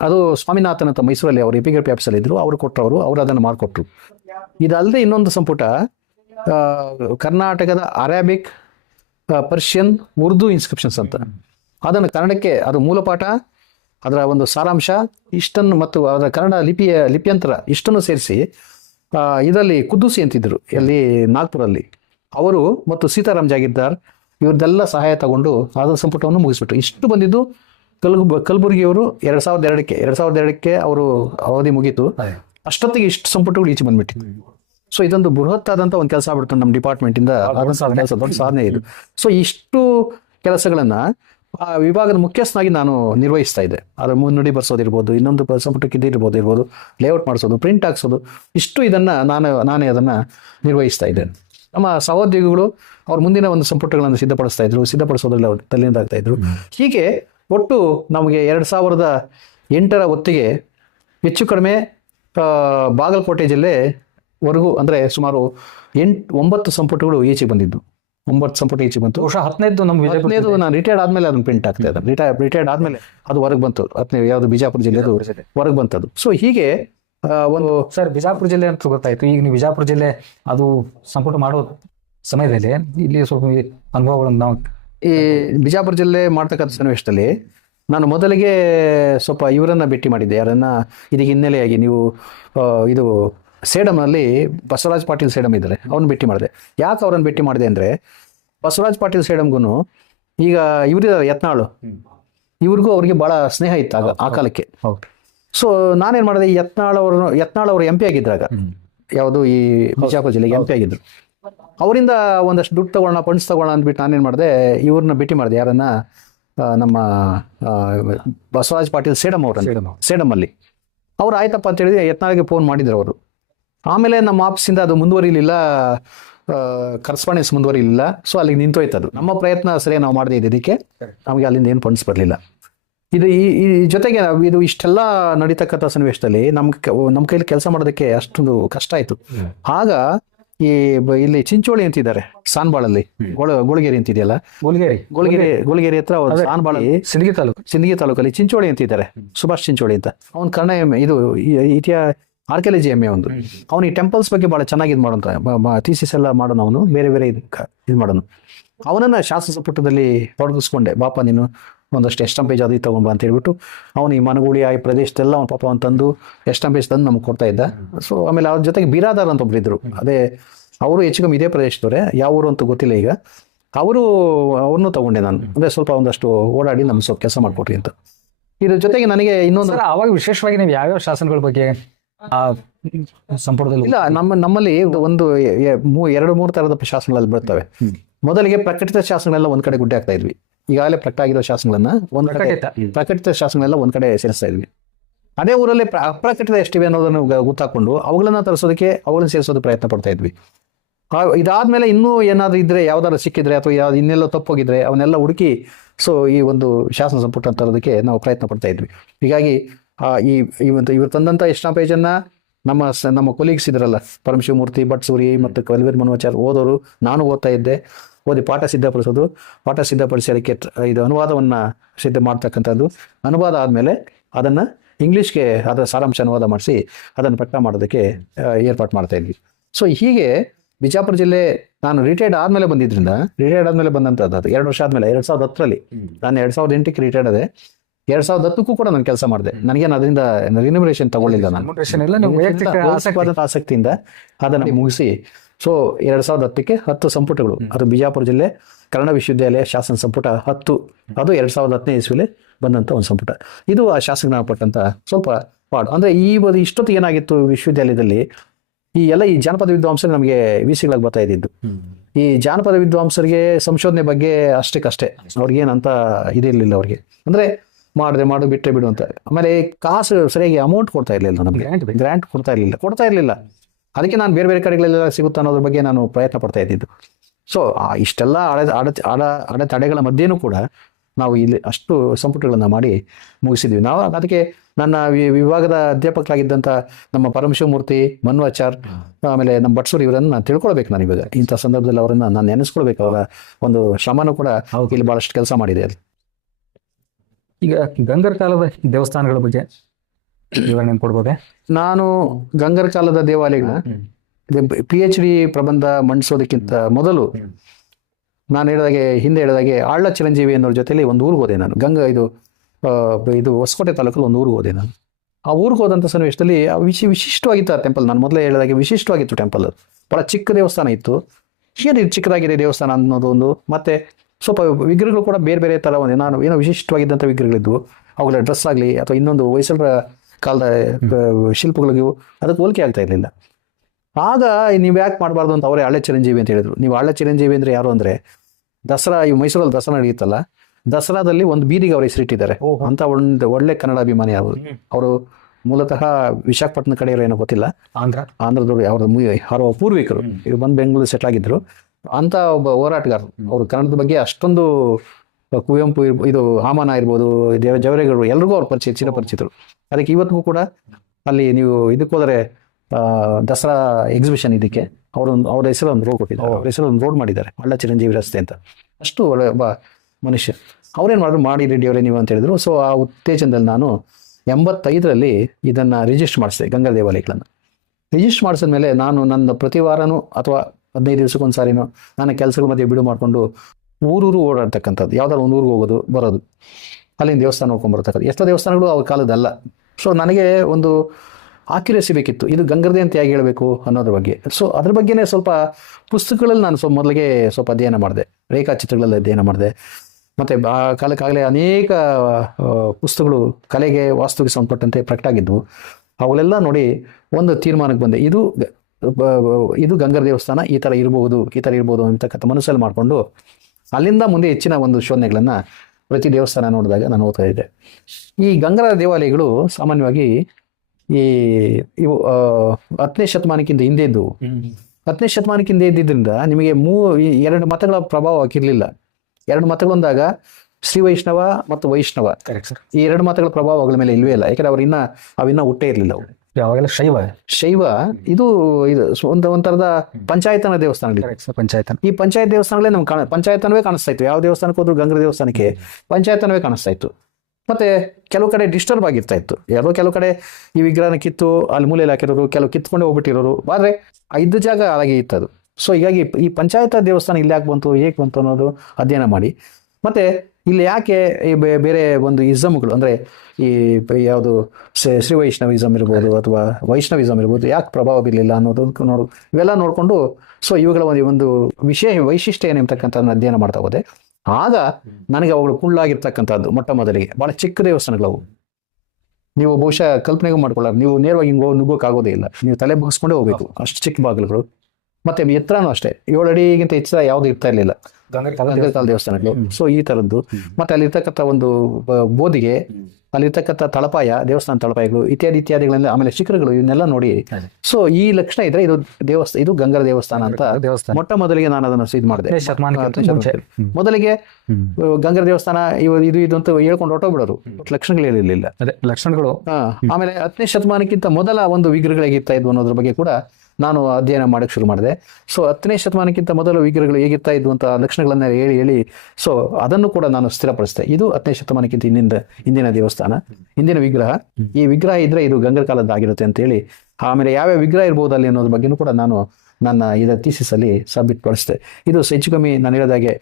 ಅದು ಸ್ವಾಮಿನಾಥನ್ ಅಂತ ಮೈಸೂರಲ್ಲಿ ಅವರು ಎಪಿಗ್ರಫಿ ಆಫೀಸಲ್ಲಿ ಇದ್ರು, ಅವರು ಕೊಟ್ಟವರು, ಅವರು ಅದನ್ನು ಮಾಡಿಕೊಟ್ರು. ಇದಲ್ಲದೆ ಇನ್ನೊಂದು ಸಂಪುಟ ಕರ್ನಾಟಕದ ಅರೇಬಿಕ್, ಪರ್ಷಿಯನ್, ಉರ್ದು ಇನ್ಸ್ಕ್ರಿಪ್ಷನ್ಸ್ ಅಂತ, ಅದನ್ನು ಕನ್ನಡಕ್ಕೆ ಅದು ಮೂಲಪಾಠ, ಅದರ ಒಂದು ಸಾರಾಂಶ ಇಷ್ಟನ್ನು ಮತ್ತು ಅದರ ಕನ್ನಡ ಲಿಪ್ಯಂತರ ಇಷ್ಟನ್ನು ಸೇರಿಸಿ ಇದರಲ್ಲಿ ಕುದ್ದೂಸಿ ಅಂತಿದ್ರು ಎಲ್ಲಿ ನಾಗ್ಪುರಲ್ಲಿ, ಅವರು ಮತ್ತು ಸೀತಾರಾಮ್ ಜಾಗೀರ್ದಾರ್ ಇವ್ರದ್ದೆಲ್ಲ ಸಹಾಯ ತಗೊಂಡು ಅದರ ಸಂಪುಟವನ್ನು ಮುಗಿಸ್ಬಿಟ್ರು. ಇಷ್ಟು ಬಂದಿದ್ದು ಕಲಬುರ್ಗಿಯವರು 2002ಕ್ಕೆ ಅವರು ಅವಧಿ ಮುಗೀತು. ಅಷ್ಟೊತ್ತಿಗೆ ಇಷ್ಟು ಸಂಪುಟಗಳು ಈಚೆ ಬಂದ್ಬಿಟ್ಟಿತ್ತು. ಸೊ ಇದೊಂದು ಬೃಹತ್ ಆದಂಥ ಒಂದು ಕೆಲಸ ಆಗ್ಬಿಡ್ತು ನಮ್ಮ ಡಿಪಾರ್ಟ್ಮೆಂಟಿಂದ. ಕೆಲಸ ದೊಡ್ಡ ಸಾಧನೆ ಇದು. ಸೊ ಇಷ್ಟು ಕೆಲಸಗಳನ್ನ ಆ ವಿಭಾಗದ ಮುಖ್ಯಸ್ಥನಾಗಿ ನಾನು ನಿರ್ವಹಿಸ್ತಾ ಇದ್ದೆ. ಅದು ಮುನ್ನುಡಿ ಬರ್ಸೋದಿರ್ಬೋದು, ಇನ್ನೊಂದು ಸಂಪುಟಕ್ಕೆ ಇರ್ಬೋದು, ಲೇಔಟ್ ಮಾಡಿಸೋದು, ಪ್ರಿಂಟ್ ಹಾಕ್ಸೋದು, ಇಷ್ಟು ಇದನ್ನು ನಾನೇ ಅದನ್ನು ನಿರ್ವಹಿಸ್ತಾ ಇದ್ದೆ. ನಮ್ಮ ಸಹೋದ್ಯೋಗಿಗಳು ಅವ್ರ ಮುಂದಿನ ಒಂದು ಸಂಪುಟಗಳನ್ನು ಸಿದ್ಧಪಡಿಸೋದ್ರಲ್ಲಿ ಅವರು ತಲ್ಲಿಂದಾಗ್ತಾ ಇದ್ರು. ಹೀಗೆ ಒಟ್ಟು ನಮಗೆ 2008ರ ಹೊತ್ತಿಗೆ ಹೆಚ್ಚು ಕಡಿಮೆ ಬಾಗಲಕೋಟೆ ಜಿಲ್ಲೆವರೆಗೂ ಅಂದರೆ ಸುಮಾರು 9 ಸಂಪುಟಗಳು ಈಚೆ ಬಂದಿದ್ದು. 9 ಸಂಪುಟ ಈಚೆ ಬಂತು. 10ನೇದು ನಮ್ಮ 10ನೇದು ನಾನು ರಿಟೈರ್ಡ್ ಆದ್ಮೇಲೆ ಅದನ್ನ ಪ್ರಿಂಟ್ ಆಗ್ತಾ ಇದೆ. ರಿಟೈರ್ಡ್ ಆದ್ಮೇಲೆ ಅದು ಹೊರಗೆ ಬಂತು. 10ನೇ ಯಾವುದು ಬಿಜಾಪುರ ಜಿಲ್ಲೆದು ಹೊರಗೆ ಬಂತದ್ದು. ಸೊ ಹೀಗೆ ಒಂದು ಸರ್ ಬಿಜಾಪುರ ಜಿಲ್ಲೆ ಅಂತ ಗೊತ್ತಾಯ್ತು. ಈಗ ನೀವು ಬಿಜಾಪುರ ಜಿಲ್ಲೆ ಅದು ಸಂಪುಟ ಮಾಡೋ ಸಮಯದಲ್ಲಿ ಇಲ್ಲಿ ಸ್ವಲ್ಪ ಅನುಭವಗಳನ್ನು ನಾವು ಈ ಬಿಜಾಪುರ ಜಿಲ್ಲೆ ಮಾಡ್ತಕ್ಕಂಥ ಸನ್ನಿವೇಶದಲ್ಲಿ ನಾನು ಮೊದಲಿಗೆ ಸ್ವಲ್ಪ ಇವರನ್ನ ಭೇಟಿ ಮಾಡಿದ್ದೆ. ಯಾರನ್ನ ಇದಕ್ಕೆ ಹಿನ್ನೆಲೆಯಾಗಿ ನೀವು ಇದು ಸೇಡಂನಲ್ಲಿ ಬಸವರಾಜ್ ಪಾಟೀಲ್ ಸೇಡಂ ಇದ್ದಾರೆ, ಅವ್ರನ್ನ ಭೇಟಿ ಮಾಡಿದೆ. ಯಾಕೆ ಅವ್ರನ್ನ ಭೇಟಿ ಮಾಡಿದೆ ಅಂದರೆ ಬಸವರಾಜ್ ಪಾಟೀಲ್ ಸೇಡಂಗೂ ಈಗ ಇವರಿದ್ದಾರೆ ಯತ್ನಾಳು, ಇವ್ರಿಗೂ ಅವ್ರಿಗೆ ಭಾಳ ಸ್ನೇಹ ಇತ್ತು ಆ ಕಾಲಕ್ಕೆ. ಸೊ ನಾನೇನು ಮಾಡಿದೆ, ಯತ್ನಾಳ್ ಅವರು MP ಆಗಿದ್ರಾಗ, ಯಾವುದು ಈ ಬಿಜಾಪುರ ಜಿಲ್ಲೆಗೆ MP ಆಗಿದ್ರು. ಅವರಿಂದ ಒಂದಷ್ಟು ದುಡ್ಡು ತಗೊಳ್ಳೋಣ, ಫಂಡ್ಸ್ ತಗೊಳ್ಳೋಣ ಅಂದ್ಬಿಟ್ಟು ನಾನೇನು ಮಾಡಿದೆ, ಇವ್ರನ್ನ ಭೇಟಿ ಮಾಡಿದೆ. ಯಾರನ್ನ ನಮ್ಮ ಬಸವರಾಜ್ ಪಾಟೀಲ್ ಸೇಡಮಲ್ಲಿ. ಅವ್ರು ಆಯ್ತಪ್ಪ ಅಂತ ಹೇಳಿದ್ರೆ ಯತ್ನಾಳಿಗೆ ಫೋನ್ ಮಾಡಿದ್ರು ಅವರು. ಆಮೇಲೆ ನಮ್ಮ ಆಫೀಸಿಂದ ಅದು ಮುಂದುವರಿಲಿಲ್ಲ, ಕರೆಸ್ಪಾಂಡೆನ್ಸ್ ಮುಂದುವರಿಲಿಲ್ಲ. ಸೊ ಅಲ್ಲಿಗೆ ನಿಂತೋಯ್ತದು. ನಮ್ಮ ಪ್ರಯತ್ನ ಸರಿಯಾಗಿ ನಾವು ಮಾಡದೇ ಇದಕ್ಕೆ ನಮಗೆ ಅಲ್ಲಿಂದ ಏನು ಫಂಡ್ಸ್ ಬರಲಿಲ್ಲ. ಇದು ಈ ಜೊತೆಗೆ ಇದು ಇಷ್ಟೆಲ್ಲ ನಡೀತಕ್ಕಂಥ ಸನ್ನಿವೇಶದಲ್ಲಿ ನಮ್ಮ ಕೈಲಿ ಕೆಲಸ ಮಾಡೋದಕ್ಕೆ ಅಷ್ಟೊಂದು ಕಷ್ಟ ಆಯಿತು. ಆಗ ಇಲ್ಲಿ ಚಿಂಚೋಳಿ ಅಂತಿದ್ದಾರೆ ಸಾನ್ಬಾಳಲ್ಲಿ, ಗೋಳಗೇರಿ ಅಂತಿದೆಯಲ್ಲ, ಗೋಳಗೇರಿ ಹತ್ರ ಸಾನ್ಬಾಳಲ್ಲಿ ಸಿಂದಗಿ ತಾಲೂಕಲ್ಲಿ ಚಿಂಚೋಳಿ ಅಂತಿದ್ದಾರೆ, ಸುಭಾಷ್ ಚಿಂಚೋಳಿ ಅಂತ. ಅವ್ನ ಕನ್ನಡ ಇದು ಆರ್ಕಿಯಾಲಜಿ MA ಒಂದು. ಅವನು ಈ ಟೆಂಪಲ್ಸ್ ಬಗ್ಗೆ ಭಾಳ ಚೆನ್ನಾಗಿ ಇದು ಮಾಡೋಂಥ ಥೀಸಿಸ್ ಎಲ್ಲ ಮಾಡೋಣ. ಅವನು ಬೇರೆ ಇದು ಮಾಡೋನು. ಅವನನ್ನು ಶಾಸನ ಸಂಪುಟದಲ್ಲಿ ತೊಡಗಿಸ್ಕೊಂಡೆ. ಬಾಪ ನೀನು ಒಂದಷ್ಟು ಎಸ್ಟಂಪೇಜ್ ಅದು ತಗೊಂಬ ಅಂತ ಹೇಳ್ಬಿಟ್ಟು ಅವನು ಈ ಮನಗೂಳಿ ಆ ಪ್ರದೇಶದೆಲ್ಲ ಅವನ ಪಾಪ ಅವನು ತಂದು ಎಸ್ಟಂಪೇಜ್ ತಂದು ನಮ್ಗೆ ಕೊಡ್ತಾ ಇದ್ದ. ಸೊ ಆಮೇಲೆ ಅವ್ರ ಜೊತೆಗೆ ಬಿರಾದಾರ್ ಅಂತ ಒಬ್ರು ಇದ್ರು. ಅದೇ ಅವರು ಹೆಚ್ಚು ಕಮ್ಮಿ ಇದೇ ಪ್ರದೇಶದವರೇ, ಯಾವ ಊರು ಅಂತ ಗೊತ್ತಿಲ್ಲ ಈಗ. ಅವ್ರನ್ನೂ ತಗೊಂಡೆ ನಾನು. ಅಂದರೆ ಸ್ವಲ್ಪ ಒಂದಷ್ಟು ಓಡಾಡಿ ನಮ್ಗೆ ಸ್ವಲ್ಪ ಕೆಲಸ ಮಾಡಿಕೊಟ್ರಿ ಅಂತ. ಇದ್ರ ಜೊತೆಗೆ ನನಗೆ ಇನ್ನೊಂದು ಅವಾಗ ವಿಶೇಷವಾಗಿ ನೀವು ಯಾವ್ಯಾವ ಶಾಸನಗಳ ಬಗ್ಗೆ ಸಂಪುಟದಲ್ಲಿ ಇಲ್ಲ, ನಮ್ಮಲ್ಲಿ ಒಂದು 2-3 ಥರದ ಶಾಸನಗಳಲ್ಲಿ ಬರ್ತವೆ. ಮೊದಲಿಗೆ ಪ್ರಕಟಿತ ಶಾಸನಗಳೆಲ್ಲ ಒಂದ್ ಕಡೆ ಗುಡ್ಡೆ ಆಗ್ತಾ ಇದ್ವಿ. ಈಗಾಗಲೇ ಪ್ರಕಟ ಆಗಿರೋ ಶಾಸನಗಳನ್ನ ಪ್ರಕಟಿತ ಶಾಸನಗಳೆಲ್ಲ ಒಂದ್ ಕಡೆ ಸೇರಿಸ್ತಾ ಇದ್ವಿ. ಅದೇ ಊರಲ್ಲಿ ಅಪ್ರಕಟಿತ ಎಷ್ಟಿವೆ ಅನ್ನೋದನ್ನು ಗೊತ್ತಾಕೊಂಡು ಅವುಗಳನ್ನ ತರಿಸೋದಕ್ಕೆ ಅವುಗಳನ್ನ ಸೇರಿಸೋದು ಪ್ರಯತ್ನ ಪಡ್ತಾ ಇದ್ವಿ. ಇದಾದ್ಮೇಲೆ ಇನ್ನೂ ಏನಾದ್ರು ಇದ್ರೆ, ಯಾವ್ದಾದ್ರು ಸಿಕ್ಕಿದ್ರೆ ಅಥವಾ ಇನ್ನೆಲ್ಲೋ ತಪ್ಪೋಗಿದ್ರೆ ಅವನ್ನೆಲ್ಲ ಹುಡುಕಿ ಸೊ ಈ ಒಂದು ಶಾಸನ ಸಂಪುಟ ತರೋದಕ್ಕೆ ನಾವು ಪ್ರಯತ್ನ ಪಡ್ತಾ ಇದ್ವಿ. ಹೀಗಾಗಿ ಇವ್ರು ತಂದಂಥ ಎಸ್ಟಾಂಪೇಜನ್ನ ನಮ್ಮ ಕೊಲೀಗ್ಸ್ ಇದ್ರಲ್ಲ, ಪರಮಶಿವಮೂರ್ತಿ, ಭಟ್ ಸೂರಿ ಮತ್ತು ಕಲ್ವೀರ್ ಮನ್ವಾಚಾರ್ ಓದೋರು, ನಾನು ಓದ್ತಾ ಇದ್ದೆ. ಓದಿ ಪಾಠ ಸಿದ್ಧಪಡಿಸಿ ಅದಕ್ಕೆ ಇದು ಅನುವಾದವನ್ನು ಸಿದ್ಧ ಮಾಡ್ತಕ್ಕಂಥದ್ದು. ಅನುವಾದ ಆದಮೇಲೆ ಅದನ್ನು ಇಂಗ್ಲೀಷ್ಗೆ ಅದರ ಸಾರಾಂಶ ಅನುವಾದ ಮಾಡಿಸಿ ಅದನ್ನು ಪ್ರಕಟ ಮಾಡೋದಕ್ಕೆ ಏರ್ಪಾಟ್ ಮಾಡ್ತಾ ಇದ್ವಿ. ಸೊ ಹೀಗೆ ಬಿಜಾಪುರ ಜಿಲ್ಲೆ ನಾನು ರಿಟೈರ್ಡ್ ಆದಮೇಲೆ ಬಂದಂಥದ್ದು. ಅದು 2 ವರ್ಷ ಆದಮೇಲೆ 2010ರಲ್ಲಿ ನಾನು 2008ಕ್ಕೆ ರಿಟೈರ್ಡ್ ಆದೆ. 2010ಕ್ಕೂ ಕೂಡ ನಾನು ಕೆಲಸ ಮಾಡಿದೆ. ನನಗೇನು ಅದರಿಂದ ರಿನ್ಯೂಮರೇಷನ್ ತಗೊಳ್ಳಿಲ್ಲ. ನಾನು ಆಸಕ್ತಿಯಿಂದ ಅದನ್ನು ಮುಗಿಸಿ ಸೊ 2010ಕ್ಕೆ 10 ಸಂಪುಟಗಳು. ಅದು ಬಿಜಾಪುರ ಜಿಲ್ಲೆ ಕನ್ನಡ ವಿಶ್ವವಿದ್ಯಾಲಯ ಶಾಸನ ಸಂಪುಟ 10, ಅದು 2010ನೇ ಇಸ್ವಿಲಿ ಬಂದಂಥ ಒಂದು ಸಂಪುಟ. ಇದು ಆ ಶಾಸನ ಪಟ್ಟಂತ ಸ್ವಲ್ಪ ಪಾಡು. ಅಂದರೆ ಇಷ್ಟೊತ್ತಿಗೆ ಏನಾಗಿತ್ತು, ವಿಶ್ವವಿದ್ಯಾಲಯದಲ್ಲಿ ಈ ಜಾನಪದ ವಿದ್ವಾಂಸರು ನಮಗೆ VCಗಳಾಗಿ ಬರ್ತಾ ಇದ್ದಿದ್ದು. ಈ ಜಾನಪದ ವಿದ್ವಾಂಸರಿಗೆ ಸಂಶೋಧನೆ ಬಗ್ಗೆ ಅಷ್ಟೇ ಅವ್ರಿಗೇನಂತ ಇದಿರಲಿಲ್ಲ. ಅವ್ರಿಗೆ ಅಂದರೆ ಮಾಡು ಬಿಟ್ಟರೆ ಬಿಡು ಅಂತ. ಆಮೇಲೆ ಕಾಸು ಸರಿಯಾಗಿ ಅಮೌಂಟ್ ಕೊಡ್ತಾ ಇರಲಿಲ್ಲ, ನಮಗೆ ಗ್ರ್ಯಾಂಟ್ ಕೊಡ್ತಾ ಇರಲಿಲ್ಲ. ಅದಕ್ಕೆ ನಾನು ಬೇರೆ ಕಡೆಗಳೆಲ್ಲ ಸಿಗುತ್ತಾ ಅನ್ನೋದ್ರ ಬಗ್ಗೆ ನಾನು ಪ್ರಯತ್ನ ಪಡ್ತಾ ಇದ್ದಿದ್ದು. ಸೊ ಇಷ್ಟೆಲ್ಲ ಅಡೆತಡೆಗಳ ಮಧ್ಯೆನೂ ಕೂಡ ನಾವು ಇಲ್ಲಿ ಅಷ್ಟು ಸಂಪುಟಗಳನ್ನು ಮಾಡಿ ಮುಗಿಸಿದ್ವಿ. ನಾವು ಅದಕ್ಕೆ ನನ್ನ ವಿಭಾಗದ ಅಧ್ಯಾಪಕರಾಗಿದ್ದಂಥ ನಮ್ಮ ಪರಮಶಿವಮೂರ್ತಿ ಮನ್ವಾಚಾರ್ ಆಮೇಲೆ ನಮ್ಮ ಭಟ್ಸೂರ್ ಇವರನ್ನು ನಾನು ತಿಳ್ಕೊಳ್ಬೇಕು. ನಾನು ಇವಾಗ ಇಂಥ ಸಂದರ್ಭದಲ್ಲಿ ಅವರನ್ನು ನಾನು ನೆನೆಸ್ಕೊಳ್ಬೇಕು. ಅವರ ಒಂದು ಶ್ರಮನೂ ಕೂಡ ಇಲ್ಲಿ ಭಾಳಷ್ಟು ಕೆಲಸ ಮಾಡಿದೆ ಅಲ್ಲಿ. ಈಗ ಗಂಗರ ಕಾಲದ ದೇವಸ್ಥಾನಗಳ ಬಗ್ಗೆ ವಿವರಣೆ ಕೊಡ್ಬೋದೇ? ನಾನು ಗಂಗರ ಕಾಲದ ದೇವಾಲಯಗಳನ್ನ PhD ಪ್ರಬಂಧ ಮಂಡಿಸೋದಕ್ಕಿಂತ ಮೊದಲು ನಾನು ಹಿಂದೆ ಹೇಳಿದಾಗೆ ಆಳ್ಳ ಚಿರಂಜೀವಿ ಅನ್ನೋರ ಜೊತೆಲಿ ಒಂದು ಊರಿಗೆ ಹೋದೆ ನಾನು. ಇದು ಹೊಸಕೋಟೆ ತಾಲೂಕಲ್ಲಿ ಒಂದು ಊರಿಗೆ ಹೋದೆ ನಾನು. ಆ ಊರಿಗೆ ಹೋದಂಥ ಸನ್ನಿವೇಶದಲ್ಲಿ ವಿಶಿಷ್ಟವಾಗಿತ್ತು ಆ ಟೆಂಪಲ್. ನಾನು ಮೊದಲೇ ಹೇಳಿದಾಗೆ ವಿಶಿಷ್ಟವಾಗಿತ್ತು ಟೆಂಪಲ್. ಭಾಳ ಚಿಕ್ಕ ದೇವಸ್ಥಾನ ಇತ್ತು. ಏನು ಚಿಕ್ಕದಾಗಿದೆ ದೇವಸ್ಥಾನ ಅನ್ನೋದು ಒಂದು. ಮತ್ತೆ ಸ್ವಲ್ಪ ವಿಗ್ರಹಗಳು ಕೂಡ ಬೇರೆ ಬೇರೆ ಥರ ಏನೋ ವಿಶಿಷ್ಟವಾಗಿದ್ದಂಥ ವಿಗ್ರಹಗಳಿದ್ವು. ಅವುಗಳ ಡ್ರೆಸ್ ಆಗಲಿ ಅಥವಾ ಇನ್ನೊಂದು ಹೊಯ್ಸಳರ ಕಾಲದ ಶಿಲ್ಪಗಳಿಗೂ ಅದಕ್ಕೆ ಹೋಲಿಕೆ ಆಗ್ತಾ ಇರಲಿಲ್ಲ. ಆಗ ನೀವು ಯಾಕೆ ಮಾಡಬಾರ್ದು ಅಂತ ಅವರೇ ಆಳ್ಳ ಚಿರಂಜೀವಿ ಅಂತ ಹೇಳಿದ್ರು. ನೀವು ಆಳ್ಳ ಚಿರಂಜೀವಿ ಅಂದರೆ ಯಾರು ಅಂದರೆ ದಸರಾ, ಈ ಮೈಸೂರಲ್ಲಿ ದಸರಾ ನಡೆಯುತ್ತಲ್ಲ, ದಸರಾದಲ್ಲಿ ಒಂದು ಬೀದಿಗೆ ಅವ್ರ ಹೆಸರಿಟ್ಟಿದ್ದಾರೆ ಅಂತ ಒಂದು ಒಳ್ಳೆ ಕನ್ನಡ ಅಭಿಮಾನಿ ಅವರು ಮೂಲತಃ ವಿಶಾಖಪಟ್ಟಣ ಕಡೆಯವರು ಏನೋ ಗೊತ್ತಿಲ್ಲ, ಆಂಧ್ರದವರು ಅವರ ಪೂರ್ವಿಕರು ಇವರು ಬಂದು ಬೆಂಗಳೂರು ಸೆಟ್ಲ್ ಆಗಿದ್ರು ಅಂತ ಒಬ್ಬ ಹೋರಾಟಗಾರರು. ಅವರು ಕನ್ನಡದ ಬಗ್ಗೆ ಅಷ್ಟೊಂದು ಕುವೆಂಪು ಇದು ಹಾಮನ ಇರ್ಬೋದು, ಜವರೇಗೌಡರು ಎಲ್ರಿಗೂ ಅವ್ರ ಚಿರಪರಿಚಿತರು. ಅದಕ್ಕೆ ಇವತ್ತಿಗೂ ಕೂಡ ಅಲ್ಲಿ ನೀವು ಇದಕ್ಕೆ ಹೋದರೆ ದಸರಾ ಎಕ್ಸಿಬಿಷನ್ ಇದಕ್ಕೆ ಅವ್ರ ಹೆಸರು ಒಂದು ರೋಡ್ ಕೊಟ್ಟಿದ್ದಾರೆ. ಅವ್ರ ಹೆಸರು ಒಂದು ರೋಡ್ ಮಾಡಿದ್ದಾರೆ, ಆಳ್ಳ ಚಿರಂಜೀವಿ ರಸ್ತೆ ಅಂತ. ಅಷ್ಟು ಒಳ್ಳೆ ಒಬ್ಬ ಮನುಷ್ಯ. ಅವ್ರೇನು ಮಾಡಿದ್ರು, ಮಾಡಿ ರೆಡ್ಡಿ ಅವರೇ ನೀವು ಅಂತ ಹೇಳಿದ್ರು. ಸೊ ಆ ಉತ್ತೇಜನದಲ್ಲಿ ನಾನು 85ರಲ್ಲಿ ಇದನ್ನು ರಿಜಿಸ್ಟರ್ ಮಾಡಿಸಿದೆ, ಗಂಗಾ ದೇವಾಲಯಗಳನ್ನು ರಿಜಿಸ್ಟರ್ ಮಾಡಿಸಿದ್ಮೇಲೆ ನಾನು ನನ್ನ ಪ್ರತಿ ವಾರನೂ ಅಥವಾ 15 ದಿವಸಕ್ಕೊಂದು ಸಾರಿನೂ ನನ್ನ ಕೆಲಸಗಳ ಮಧ್ಯೆ ಬಿಡು ಮಾಡಿಕೊಂಡು ಊರೂರು ಓಡಾಡ್ತಕ್ಕಂಥದ್ದು. ಯಾವ್ದಾದ್ರು ಒಂದು ಊರಿಗೆ ಹೋಗೋದು ಬರೋದು, ಅಲ್ಲಿನ ದೇವಸ್ಥಾನ ನೋಡ್ಕೊಂಡ್ಬರ್ತಕ್ಕಂಥ. ಎಷ್ಟೋ ದೇವಸ್ಥಾನಗಳು ಅವ್ರ ಕಾಲದಲ್ಲ. ಸೊ ನನಗೆ ಒಂದು ಆಕ್ಯುರೇಸಿ ಬೇಕಿತ್ತು, ಇದು ಗಂಗರದೇ ಅಂತ ಹೇಗೆ ಹೇಳಬೇಕು ಅನ್ನೋದ್ರ ಬಗ್ಗೆ. ಸೊ ಅದ್ರ ಬಗ್ಗೆನೇ ಸ್ವಲ್ಪ ಪುಸ್ತಕಗಳಲ್ಲಿ ನಾನು ಮೊದಲಿಗೆ ಸ್ವಲ್ಪ ಅಧ್ಯಯನ ಮಾಡಿದೆ, ರೇಖಾಚಿತ್ರಗಳಲ್ಲಿ ಅಧ್ಯಯನ ಮಾಡಿದೆ. ಮತ್ತು ಆ ಕಾಲಕ್ಕಾಗಲೇ ಅನೇಕ ಪುಸ್ತಕಗಳು ಕಲೆಗೆ ವಾಸ್ತುಗೆ ಸಂಬಂಧಪಟ್ಟಂತೆ ಪ್ರಕಟ ಆಗಿದ್ವು. ಅವುಗಳೆಲ್ಲ ನೋಡಿ ಒಂದು ತೀರ್ಮಾನಕ್ಕೆ ಬಂದೆ, ಇದು ಗಂಗರ ದೇವಸ್ಥಾನ ಈ ಥರ ಇರ್ಬೋದು ಅಂತಕ್ಕಂಥ ಮನಸ್ಸಲ್ಲಿ ಮಾಡಿಕೊಂಡು ಅಲ್ಲಿಂದ ಮುಂದೆ ಹೆಚ್ಚಿನ ಒಂದು ಶೋಧನೆಗಳನ್ನು ಪ್ರತಿ ದೇವಸ್ಥಾನ ನೋಡಿದಾಗ ನಾನು ಓದ್ತಾ ಇದ್ದೆ. ಈ ಗಂಗರ ದೇವಾಲಯಗಳು ಸಾಮಾನ್ಯವಾಗಿ ಇವು 10ನೇ ಶತಮಾನಕ್ಕಿಂತ ಹಿಂದೆ ಇದ್ದವು. 10ನೇ ಶತಮಾನಕ್ಕಿಂತ ಇದ್ದಿದ್ದರಿಂದ ನಿಮಗೆ 2 ಮತಗಳ ಪ್ರಭಾವ ಆಗಿರಲಿಲ್ಲ. 2 ಮತಗಳೊಂದಾಗ ಶ್ರೀ ವೈಷ್ಣವ ಮತ್ತು ವೈಷ್ಣವ, ಈ 2 ಮತಗಳ ಪ್ರಭಾವ ಅವುಗಳ ಮೇಲೆ ಇಲ್ವೇ ಇಲ್ಲ. ಯಾಕಂದ್ರೆ ಅವಿನ್ನ ಹುಟ್ಟೇ ಇರಲಿಲ್ಲ. ಅವು ಯಾವಾಗೆಲ್ಲ ಶೈವ ಇದು ಒಂಥರದ ಪಂಚಾಯತನ ದೇವಸ್ಥಾನಗಳು. ಈ ಪಂಚಾಯತ್ ದೇವಸ್ಥಾನಗಳೇ ನಮ್ಗೆ ಪಂಚಾಯತನವೇ ಕಾಣಿಸ್ತಾ ಇತ್ತು. ಯಾವ ದೇವಸ್ಥಾನಕ್ಕೆ ಹೋದ್ರು ಗಂಗರ ದೇವಸ್ಥಾನಕ್ಕೆ ಪಂಚಾಯತನವೇ ಕಾಣಿಸ್ತಾ ಇತ್ತು. ಮತ್ತೆ ಕೆಲವು ಕಡೆ ಡಿಸ್ಟರ್ಬ್ ಆಗಿರ್ತಾ ಇತ್ತು. ಕೆಲವು ಕಡೆ ಈ ವಿಗ್ರಹನ ಕಿತ್ತು ಅಲ್ಲಿ ಮೂಲೆಯಲ್ಲಿ ಹಾಕಿರೋರು, ಕೆಲವು ಕಿತ್ಕೊಂಡೇ ಹೋಗ್ಬಿಟ್ಟಿರೋರು. ಆದರೆ ಇದ್ದ ಜಾಗ ಹಾಗೆ ಇತ್ತದು. ಸೊ ಹೀಗಾಗಿ ಈ ಪಂಚಾಯತ ದೇವಸ್ಥಾನ ಇಲ್ಲಿ ಯಾಕೆ ಬಂತು, ಹೇಗೆ ಬಂತು ಅನ್ನೋದು ಅಧ್ಯಯನ ಮಾಡಿ, ಮತ್ತೆ ಇಲ್ಲಿ ಯಾಕೆ ಈ ಬೇರೆ ಒಂದು ಇಸಮ್ಗಳು ಅಂದರೆ ಈ ಯಾವುದು ಶ್ರೀ ವೈಷ್ಣವಿಸಮ್ ಇರ್ಬೋದು ಅಥವಾ ವೈಷ್ಣವಿಸಮ್ ಇರ್ಬೋದು ಯಾಕೆ ಪ್ರಭಾವ ಬೀರಲಿಲ್ಲ ಅನ್ನೋದು ಇವೆಲ್ಲ ನೋಡಿಕೊಂಡು ಸೊ ಇವುಗಳ ಒಂದು ವೈಶಿಷ್ಟ್ಯ ಏನಿರ್ತಕ್ಕಂಥ ಅಧ್ಯಯನ ಮಾಡ್ತಾ ಹೋದೆ. ಆಗ ನನಗೆ ಅವುಗಳು ಕುಳ್ಳಾಗಿರ್ತಕ್ಕಂಥದ್ದು ಮೊಟ್ಟ ಮೊದಲಿಗೆ ಭಾಳ ಚಿಕ್ಕ ದೇವಸ್ಥಾನಗಳವು. ನೀವು ಬಹುಶಃ ಕಲ್ಪನೆಗೂ ಮಾಡ್ಕೊಳ್ಳಾರ, ನೀವು ನೇರವಾಗಿ ಹಿಂಗೆ ನುಗ್ಗೋಕ್ಕಾಗೋದೇ ಇಲ್ಲ, ನೀವು ತಲೆ ಬಗ್ಸ್ಕೊಂಡೇ ಹೋಗ್ಬೇಕು, ಅಷ್ಟು ಚಿಕ್ಕ ಬಾಗಿಲುಗಳು. ಮತ್ತೆ ಎತ್ತರನೂ ಅಷ್ಟೇ 7 ಅಡಿಗಿಂತ ಎತ್ತರ ಯಾವುದು ಇರ್ತಾ ಇರಲಿಲ್ಲ ಗಂಗರ ಕಾಲ ದೇವಸ್ಥಾನಗಳು. ಸೊ ಈ ಥರದ್ದು. ಮತ್ತೆ ಅಲ್ಲಿರ್ತಕ್ಕಂಥ ಒಂದು ಬೋದಿಗೆ, ಅಲ್ಲಿರ್ತಕ್ಕಂಥ ತಳಪಾಯ, ದೇವಸ್ಥಾನ ತಳಪಾಯಗಳು ಇತ್ಯಾದಿಗಳೆಲ್ಲ, ಆಮೇಲೆ ಶಿಖರಗಳು, ಇವನ್ನೆಲ್ಲ ನೋಡಿ ಸೊ ಈ ಲಕ್ಷಣ ಇದ್ರೆ ಇದು ಗಂಗರ ದೇವಸ್ಥಾನ ಅಂತ ಮೊಟ್ಟ ಮೊದಲಿಗೆ ನಾನು ಅದನ್ನು ಇದು ಮಾಡಿದೆ. ಮೊದಲಿಗೆ ಗಂಗರ ದೇವಸ್ಥಾನ ಇದು ಅಂತ ಹೇಳ್ಕೊಂಡು ಹೊರಟೋಗ್ಬಿಡೋರು, ಲಕ್ಷಣಗಳು ಹೇಳಿರ್ಲಿಲ್ಲ. ಲಕ್ಷಣಗಳು. ಆಮೇಲೆ 10ನೇ ಶತಮಾನಕ್ಕಿಂತ ಮೊದಲ ಒಂದು ವಿಗ್ರಹಗಳು ಹೇಗಿರ್ತಾ ಇದ್ವು ಅನ್ನೋದ್ರ ಬಗ್ಗೆ ಕೂಡ ನಾನು ಅಧ್ಯಯನ ಮಾಡಕ್ಕೆ ಶುರು ಮಾಡಿದೆ. ಸೊ 10ನೇ ಶತಮಾನಕ್ಕಿಂತ ಮೊದಲು ವಿಗ್ರಹಗಳು ಹೇಗಿರ್ತಾ ಇದ್ವು ಅಂತ ಲಕ್ಷಣಗಳನ್ನ ಹೇಳಿ ಸೊ ಅದನ್ನು ಕೂಡ ನಾನು ಸ್ಥಿರಪಡಿಸಿದೆ. ಇದು 10ನೇ ಶತಮಾನಕ್ಕಿಂತ ಹಿಂದಿನ ದೇವಸ್ಥಾನ, ಹಿಂದಿನ ವಿಗ್ರಹ. ಈ ವಿಗ್ರಹ ಇದ್ರೆ ಇದು ಗಂಗರ ಕಾಲದ್ದಾಗಿರುತ್ತೆ ಅಂತೇಳಿ, ಆಮೇಲೆ ಯಾವ್ಯಾವ ವಿಗ್ರಹ ಇರ್ಬೋದು ಅಲ್ಲಿ ಅನ್ನೋದ್ರ ಬಗ್ಗೆನೂ ಕೂಡ ನಾನು ನನ್ನ ಇದರ ಥೀಸಿಸಲ್ಲಿ ಸಬ್ಮಿಟ್ ಪಡಿಸಿದೆ. ಇದು ಹೆಚ್ಚು ಕಮ್ಮಿ ನಾನು ಹೇಳಿದಾಗೆ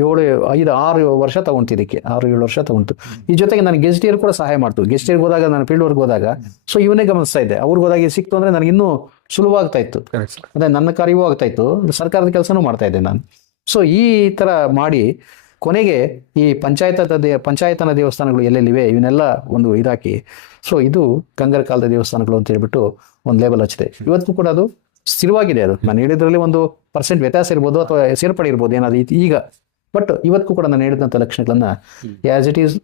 6 ವರ್ಷ ತಗೊಂತು, ಇದಕ್ಕೆ 6-7 ವರ್ಷ ತಗೊಂತು. ಈ ಜೊತೆಗೆ ನಾನು ಗೆಸ್ಟಿಯರ್ ಕೂಡ ಸಹಾಯ ಮಾಡ್ತು. ಗೆಸ್ಟಿಯರ್ಗೆ ಹೋದಾಗ, ನಾನು ಫೀಲ್ಡ್ ವರ್ಕ್ ಹೋದಾಗ ಸೊ ಇವನ್ನೇ ಗಮನಿಸ್ತಾ ಇದ್ದೆ. ಅವ್ರಿಗೆ ಹೋದಾಗ ಸಿಕ್ತು ಅಂದ್ರೆ ನನಗೆ ಇನ್ನೂ ಸುಲಭವಾಗ್ತಾ ಇತ್ತು, ಅದೇ ನನ್ನ ಕಾರ್ಯವೂ ಆಗ್ತಾ ಇತ್ತು, ಸರ್ಕಾರದ ಕೆಲಸನೂ ಮಾಡ್ತಾ ಇದ್ದೆ ನಾನು. ಸೊ ಈ ಥರ ಮಾಡಿ ಕೊನೆಗೆ ಈ ಪಂಚಾಯತನ ದೇವಸ್ಥಾನಗಳು ಎಲ್ಲೆಲ್ಲಿವೆ ಇವನ್ನೆಲ್ಲ ಒಂದು ಇದಾಕಿ ಸೊ ಇದು ಗಂಗರ ಕಾಲದ ದೇವಸ್ಥಾನಗಳು ಅಂತ ಹೇಳ್ಬಿಟ್ಟು ಒಂದು ಲೇಬಲ್ ಹಚ್ಚಿದೆ. ಇವತ್ತು ಕೂಡ ಅದು ಸ್ಥಿರವಾಗಿದೆ. ಅದು ನಾನು ಹೇಳಿದ್ರಲ್ಲಿ 1% ವ್ಯತ್ಯಾಸ ಇರ್ಬೋದು ಅಥವಾ ಸೇರ್ಪಡೆ ಇರ್ಬೋದು ಏನಾದ್ರು ಈಗ, ಬಟ್ ಇವತ್ತು ಕೂಡ ನಾನು ಹೇಳಿದಂಥ ಲಕ್ಷಣಗಳನ್ನ ಆಸ್ ಇಟ್ ಈಸ್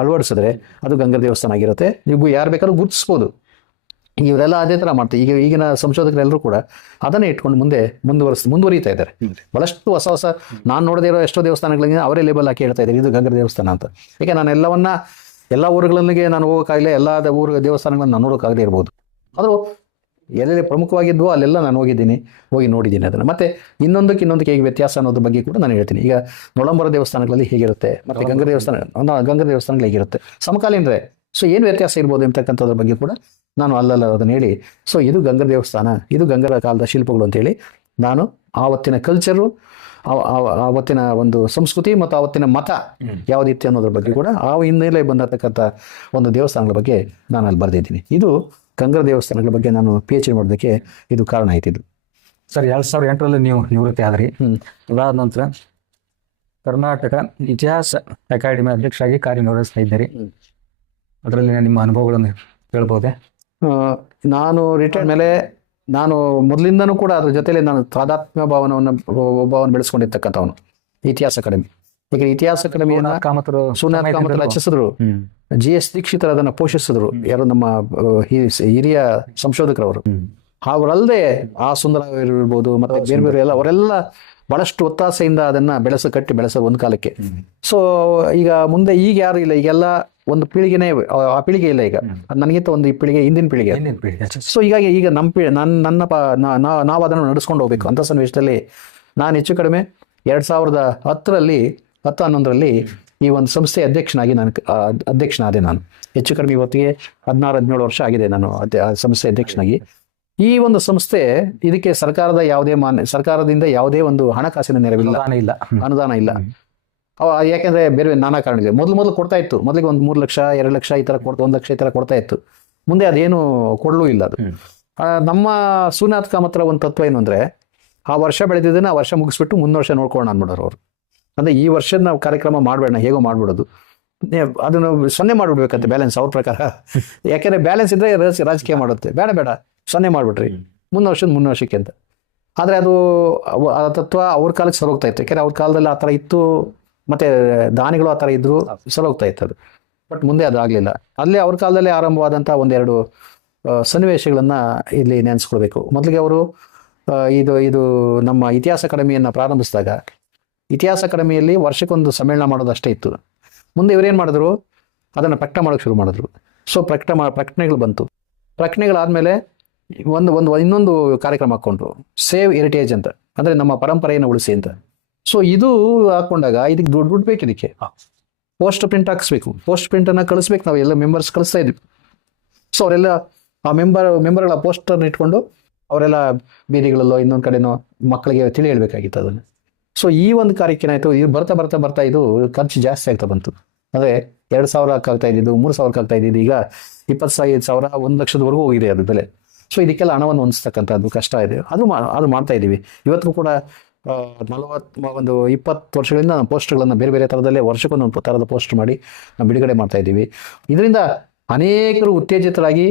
ಅಳವಡಿಸಿದ್ರೆ ಅದು ಗಂಗರ ದೇವಸ್ಥಾನ ಆಗಿರುತ್ತೆ. ನೀವು ಯಾರು ಬೇಕಾದ್ರೂ ಗುರುತಿಸ್ಬೋದು. ಇವರೆಲ್ಲ ಅದೇ ಥರ ಮಾಡ್ತಾರೆ. ಈಗಿನ ಸಂಶೋಧಕರೆಲ್ಲರೂ ಕೂಡ ಅದನ್ನೇ ಇಟ್ಕೊಂಡು ಮುಂದುವರಿತಾ ಇದ್ದಾರೆ. ಬಹಳಷ್ಟು ಹೊಸ ನಾನು ನೋಡದೇ ಇರೋ ಎಷ್ಟೋ ದೇವಸ್ಥಾನಗಳಿಗೆ ಅವರೇ ಲೇಬಲ್ ಹಾಕಿ ಹೇಳ್ತಾ ಇದ್ದಾರೆ ಇದು ಗಂಗರ ದೇವಸ್ಥಾನ ಅಂತ. ಯಾಕೆ ನಾನು ಎಲ್ಲವನ್ನ ಎಲ್ಲ ಊರುಗಳಿಗೆ ನಾನು ಹೋಗೋಕ್ಕಾಗಲಿ, ಎಲ್ಲ ಊರು ದೇವಸ್ಥಾನಗಳನ್ನು ನಾನು ನೋಡೋಕ್ಕಾಗದೇ ಇರ್ಬೋದು. ಆದರೂ ಎಲ್ಲೆಲ್ಲಿ ಪ್ರಮುಖವಾಗಿದ್ವೋ ಅಲ್ಲೆಲ್ಲ ನಾನು ಹೋಗಿ ನೋಡಿದ್ದೀನಿ ಅದನ್ನು. ಮತ್ತು ಇನ್ನೊಂದಕ್ಕೆ ಹೇಗೆ ವ್ಯತ್ಯಾಸ ಅನ್ನೋದ್ರ ಬಗ್ಗೆ ಕೂಡ ನಾನು ಹೇಳ್ತೀನಿ. ಈಗ ನೊಳಂಬರ ದೇವಸ್ಥಾನಗಳಲ್ಲಿ ಹೇಗಿರುತ್ತೆ, ಮತ್ತು ಗಂಗರ ದೇವಸ್ಥಾನಗಳು ಹೇಗಿರುತ್ತೆ, ಸಮಕಾಲೀನರೇ. ಸೊ ಏನು ವ್ಯತ್ಯಾಸ ಇರ್ಬೋದು ಅಂತಕ್ಕಂಥದ್ರ ಬಗ್ಗೆ ಕೂಡ ನಾನು ಅದನ್ನು ಹೇಳಿ, ಸೊ ಇದು ಗಂಗರ ದೇವಸ್ಥಾನ, ಇದು ಗಂಗರ ಕಾಲದ ಶಿಲ್ಪಗಳು ಅಂತೇಳಿ ನಾನು ಆವತ್ತಿನ ಕಲ್ಚರು, ಆವತ್ತಿನ ಒಂದು ಸಂಸ್ಕೃತಿ ಮತ್ತು ಆವತ್ತಿನ ಮತ ಯಾವುದಿತ್ತು ಅನ್ನೋದ್ರ ಬಗ್ಗೆ ಕೂಡ ಆ ಹಿನ್ನೆಲೆ ಬಂದಿರತಕ್ಕಂಥ ಒಂದು ದೇವಸ್ಥಾನಗಳ ಬಗ್ಗೆ ನಾನು ಅಲ್ಲಿ ಬರೆದಿದ್ದೀನಿ. ಇದು ಗಂಗರ ದೇವಸ್ಥಾನಗಳ ಬಗ್ಗೆ ನಾನು PhD ಮಾಡೋದಕ್ಕೆ ಇದು ಕಾರಣ ಆಯ್ತಿದ್ದು. ಸರ್ 2008ರಲ್ಲಿ ನೀವು ನಿವೃತ್ತಿ ಆದ್ರಿ. ಅದಾದ ನಂತರ ಕರ್ನಾಟಕ ಇತಿಹಾಸ ಅಕಾಡೆಮಿ ಅಧ್ಯಕ್ಷರಾಗಿ ಕಾರ್ಯನಿರ್ವಹಿಸ್ತಾ ಇದ್ದೀರಿ. ಅದರಲ್ಲಿ ನಿಮ್ಮ ಅನುಭವಗಳನ್ನು ಹೇಳ್ಬೋದೆ? ನಾನು ರಿಟೈರ್ಡ್ ಮೇಲೆ ನಾನು ಮೊದಲಿಂದನೂ ಕೂಡ ಅದ್ರ ಜೊತೆಲಿ ನಾನು ತಾದಾತ್ಮ್ಯ ಭಾವವನ್ನು ಬೆಳೆಸ್ಕೊಂಡಿರ್ತಕ್ಕಂಥವನು. ಇತಿಹಾಸ ಅಕಾಡೆಮಿ, ಈಗ ಇತಿಹಾಸ ಅಕಾಡೆಮಿಯನ್ನ ಸೋಮನಾಥ್ ಕಾಮತ್ ರಚಿಸಿದ್ರು, GS ದೀಕ್ಷಿತರ ಅದನ್ನು ಪೋಷಿಸಿದ್ರು, ಯಾರು ನಮ್ಮ ಹಿರಿಯ ಸಂಶೋಧಕರವರು. ಅವರಲ್ಲದೆ ಆ ಸುಂದರ ಇರ್ಬೋದು, ಮತ್ತೆ ಬೇರೆ ಬೇರೆ ಅವರೆಲ್ಲ ಬಹಳಷ್ಟು ಒತ್ತಾಸೆಯಿಂದ ಅದನ್ನ ಬೆಳೆಸೋ ಒಂದು ಕಾಲಕ್ಕೆ. ಸೊ ಈಗ ಮುಂದೆ ಈಗ ಯಾರು ಇಲ್ಲ, ಈಗೆಲ್ಲ ಒಂದು ಪೀಳಿಗೆನೇ, ಆ ಪೀಳಿಗೆ ಇಲ್ಲ ಈಗ, ನನಗಿಂತ ಒಂದು ಈ ಪೀಳಿಗೆ ಹಿಂದಿನ ಪೀಳಿಗೆ. ಸೊ ಹೀಗಾಗಿ ಈಗ ನಾವು ಅದನ್ನು ನಡೆಸ್ಕೊಂಡು ಹೋಗ್ಬೇಕು ಅಂತ ಸನ್ನಿವೇಶದಲ್ಲಿ ನಾನು ಹೆಚ್ಚು ಕಡಿಮೆ 2010-11ರಲ್ಲಿ ಈ ಒಂದು ಸಂಸ್ಥೆ ಅಧ್ಯಕ್ಷನಾದೆ ನಾನು. ಹೆಚ್ಚು ಕಡಿಮೆ ಇವತ್ತಿಗೆ 16-17 ವರ್ಷ ಆಗಿದೆ ನಾನು ಸಂಸ್ಥೆ ಅಧ್ಯಕ್ಷನಾಗಿ. ಈ ಒಂದು ಸಂಸ್ಥೆ ಇದಕ್ಕೆ ಸರ್ಕಾರದಿಂದ ಯಾವುದೇ ಒಂದು ಹಣಕಾಸಿನ ನೆರವಿಲ್ಲ, ಅನುದಾನ ಇಲ್ಲ. ಯಾಕೆಂದ್ರೆ ಬೇರೆ ನಾನಾ ಕಾರಣಗಳಿದೆ. ಮೊದಲು ಕೊಡ್ತಾ ಇತ್ತು, ಮೊದಲಿಗೆ ಒಂದು 3 ಲಕ್ಷ 2 ಲಕ್ಷ ಈ ತರ 1 ಲಕ್ಷ ಈ ತರ ಕೊಡ್ತಾ ಇತ್ತು. ಮುಂದೆ ಅದೇನು ಕೊಡಲೂ ಇಲ್ಲ ಅದು. ನಮ್ಮ ಸೋಮನಾಥ್ ಕಾಮತ್ರ ಒಂದು ತತ್ವ ಏನು ಅಂದ್ರೆ, ಆ ವರ್ಷ ಬೆಳೆದಿದ್ದನ್ನ ಆ ವರ್ಷ ಮುಗಿಸ್ಬಿಟ್ಟು ಮುಂದಿನ ವರ್ಷ ನೋಡ್ಕೊಳ್ಳೋಣ ಅನ್ಬಿಡೋರು ಅವರು. ಅಂದ್ರೆ ಈ ವರ್ಷದ ನಾವು ಕಾರ್ಯಕ್ರಮ ಮಾಡ್ಬೇಡ, ಹೇಗೋ ಮಾಡ್ಬಿಡೋದು, ಅದನ್ನು 0 ಮಾಡ್ಬಿಡ್ಬೇಕಂತೆ ಬ್ಯಾಲೆನ್ಸ್ ಅವ್ರ ಪ್ರಕಾರ. ಯಾಕೆಂದ್ರೆ ಬ್ಯಾಲೆನ್ಸ್ ಇದ್ರೆ ರಾಜಕೀಯ ಮಾಡುತ್ತೆ, ಬೇಡ 0 ಮಾಡ್ಬಿಟ್ರಿ ಮುಂದಿನ ವರ್ಷಕ್ಕೆ ಅಂತ. ಆದ್ರೆ ಅದು ಆ ತತ್ವ ಅವ್ರ ಕಾಲಕ್ಕೆ ಸರೋಗ್ತಾ ಇತ್ತು. ಯಾಕೆಂದ್ರೆ ಅವ್ರ ಕಾಲದಲ್ಲಿ ಆ ಥರ ಇತ್ತು, ಮತ್ತೆ ದಾನಿಗಳು ಆ ಥರ ಇದ್ರು, ಸರೋಗ್ತಾ ಇತ್ತು ಅದು. ಬಟ್ ಮುಂದೆ ಅದು ಆಗಲಿಲ್ಲ. ಅಲ್ಲೇ ಅವ್ರ ಕಾಲದಲ್ಲೇ ಆರಂಭವಾದಂಥ ಒಂದೆರಡು ಸನ್ನಿವೇಶಗಳನ್ನ ಇಲ್ಲಿ ನೆನೆಸ್ಕೊಳ್ಬೇಕು. ಮೊದಲಿಗೆ ಅವರು ಇದು ನಮ್ಮ ಇತಿಹಾಸ ಅಕಾಡೆಮಿಯನ್ನು ಪ್ರಾರಂಭಿಸಿದಾಗ ಇತಿಹಾಸ ಅಕಾಡೆಮಿಯಲ್ಲಿ ವರ್ಷಕ್ಕೊಂದು ಸಮ್ಮೇಳನ ಮಾಡೋದಷ್ಟೇ ಇತ್ತು. ಮುಂದೆ ಇವರೇನು ಮಾಡಿದ್ರು, ಅದನ್ನು ಪ್ರಕಟ ಮಾಡೋಕ್ಕೆ ಶುರು ಮಾಡಿದ್ರು. ಸೊ ಪ್ರಕಟಣೆಗಳು ಬಂತು. ಪ್ರಕಟಣೆಗಳಾದಮೇಲೆ ಇನ್ನೊಂದು ಕಾರ್ಯಕ್ರಮ ಹಾಕ್ಕೊಂಡ್ರು, ಸೇವ್ ಹೆರಿಟೇಜ್ ಅಂತ, ಅಂದರೆ ನಮ್ಮ ಪರಂಪರೆಯನ್ನು ಉಳಿಸಿ ಅಂತ. ಸೊ ಇದು ಹಾಕೊಂಡಾಗ ಇದಕ್ಕೆ ದುಡ್ಡು ಬೇಕು, ಇದಕ್ಕೆ ಪೋಸ್ಟ್ ಪ್ರಿಂಟ್ ಹಾಕಿಸ್ಬೇಕು, ಪೋಸ್ಟ್ ಪ್ರಿಂಟನ್ನು ಕಳಿಸ್ಬೇಕು. ನಾವು ಎಲ್ಲ ಮೆಂಬರ್ಸ್ ಕಳಿಸ್ತಾ ಇದ್ವಿ. ಸೊ ಅವರೆಲ್ಲ ಆ ಮೆಂಬರ್ಗಳ ಪೋಸ್ಟರ್ನ ಇಟ್ಕೊಂಡು ಅವರೆಲ್ಲ ಬೀದಿಗಳಲ್ಲೋ ಇನ್ನೊಂದು ಕಡೆನೋ ಮಕ್ಕಳಿಗೆ ತಿಳಿ ಹೇಳ್ಬೇಕಾಗಿತ್ತು ಅದನ್ನು. ಸೊ ಈ ಒಂದು ಕಾರ್ಯಕ್ಕೆ ಏನಾಯಿತು, ಇದು ಬರ್ತಾ ಇದು ಖರ್ಚು ಜಾಸ್ತಿ ಆಗ್ತಾ ಬಂತು. ಅಂದರೆ 2,000 ಆಗ್ತಾ ಇದ್ದಿದ್ದು 3,000 ಆಗ್ತಾ ಇದ್ದಿದ್ದು ಈಗ 25,000 1 ಲಕ್ಷದವರೆಗೂ ಹೋಗಿದೆ ಅದು ಬೆಲೆ. ಸೊ ಇದಕ್ಕೆಲ್ಲ ಹಣವನ್ನು ಹೊಂದಿಸ್ತಕ್ಕಂಥದ್ದು ಕಷ್ಟ ಇದೆ. ಅದು ಮಾಡ್ತಾ ಇದ್ದೀವಿ. ಇವತ್ತಿಗೂ ಕೂಡ 20 ವರ್ಷಗಳಿಂದ ನಾವು ಪೋಸ್ಟ್ಗಳನ್ನು ಬೇರೆ ಬೇರೆ ಥರದಲ್ಲೇ ವರ್ಷಕ್ಕೊಂದೊಂದು ಥರದ ಪೋಸ್ಟ್ ಮಾಡಿ ನಾವು ಬಿಡುಗಡೆ ಮಾಡ್ತಾ ಇದ್ದೀವಿ. ಇದರಿಂದ ಅನೇಕರು ಉತ್ತೇಜಿತರಾಗಿ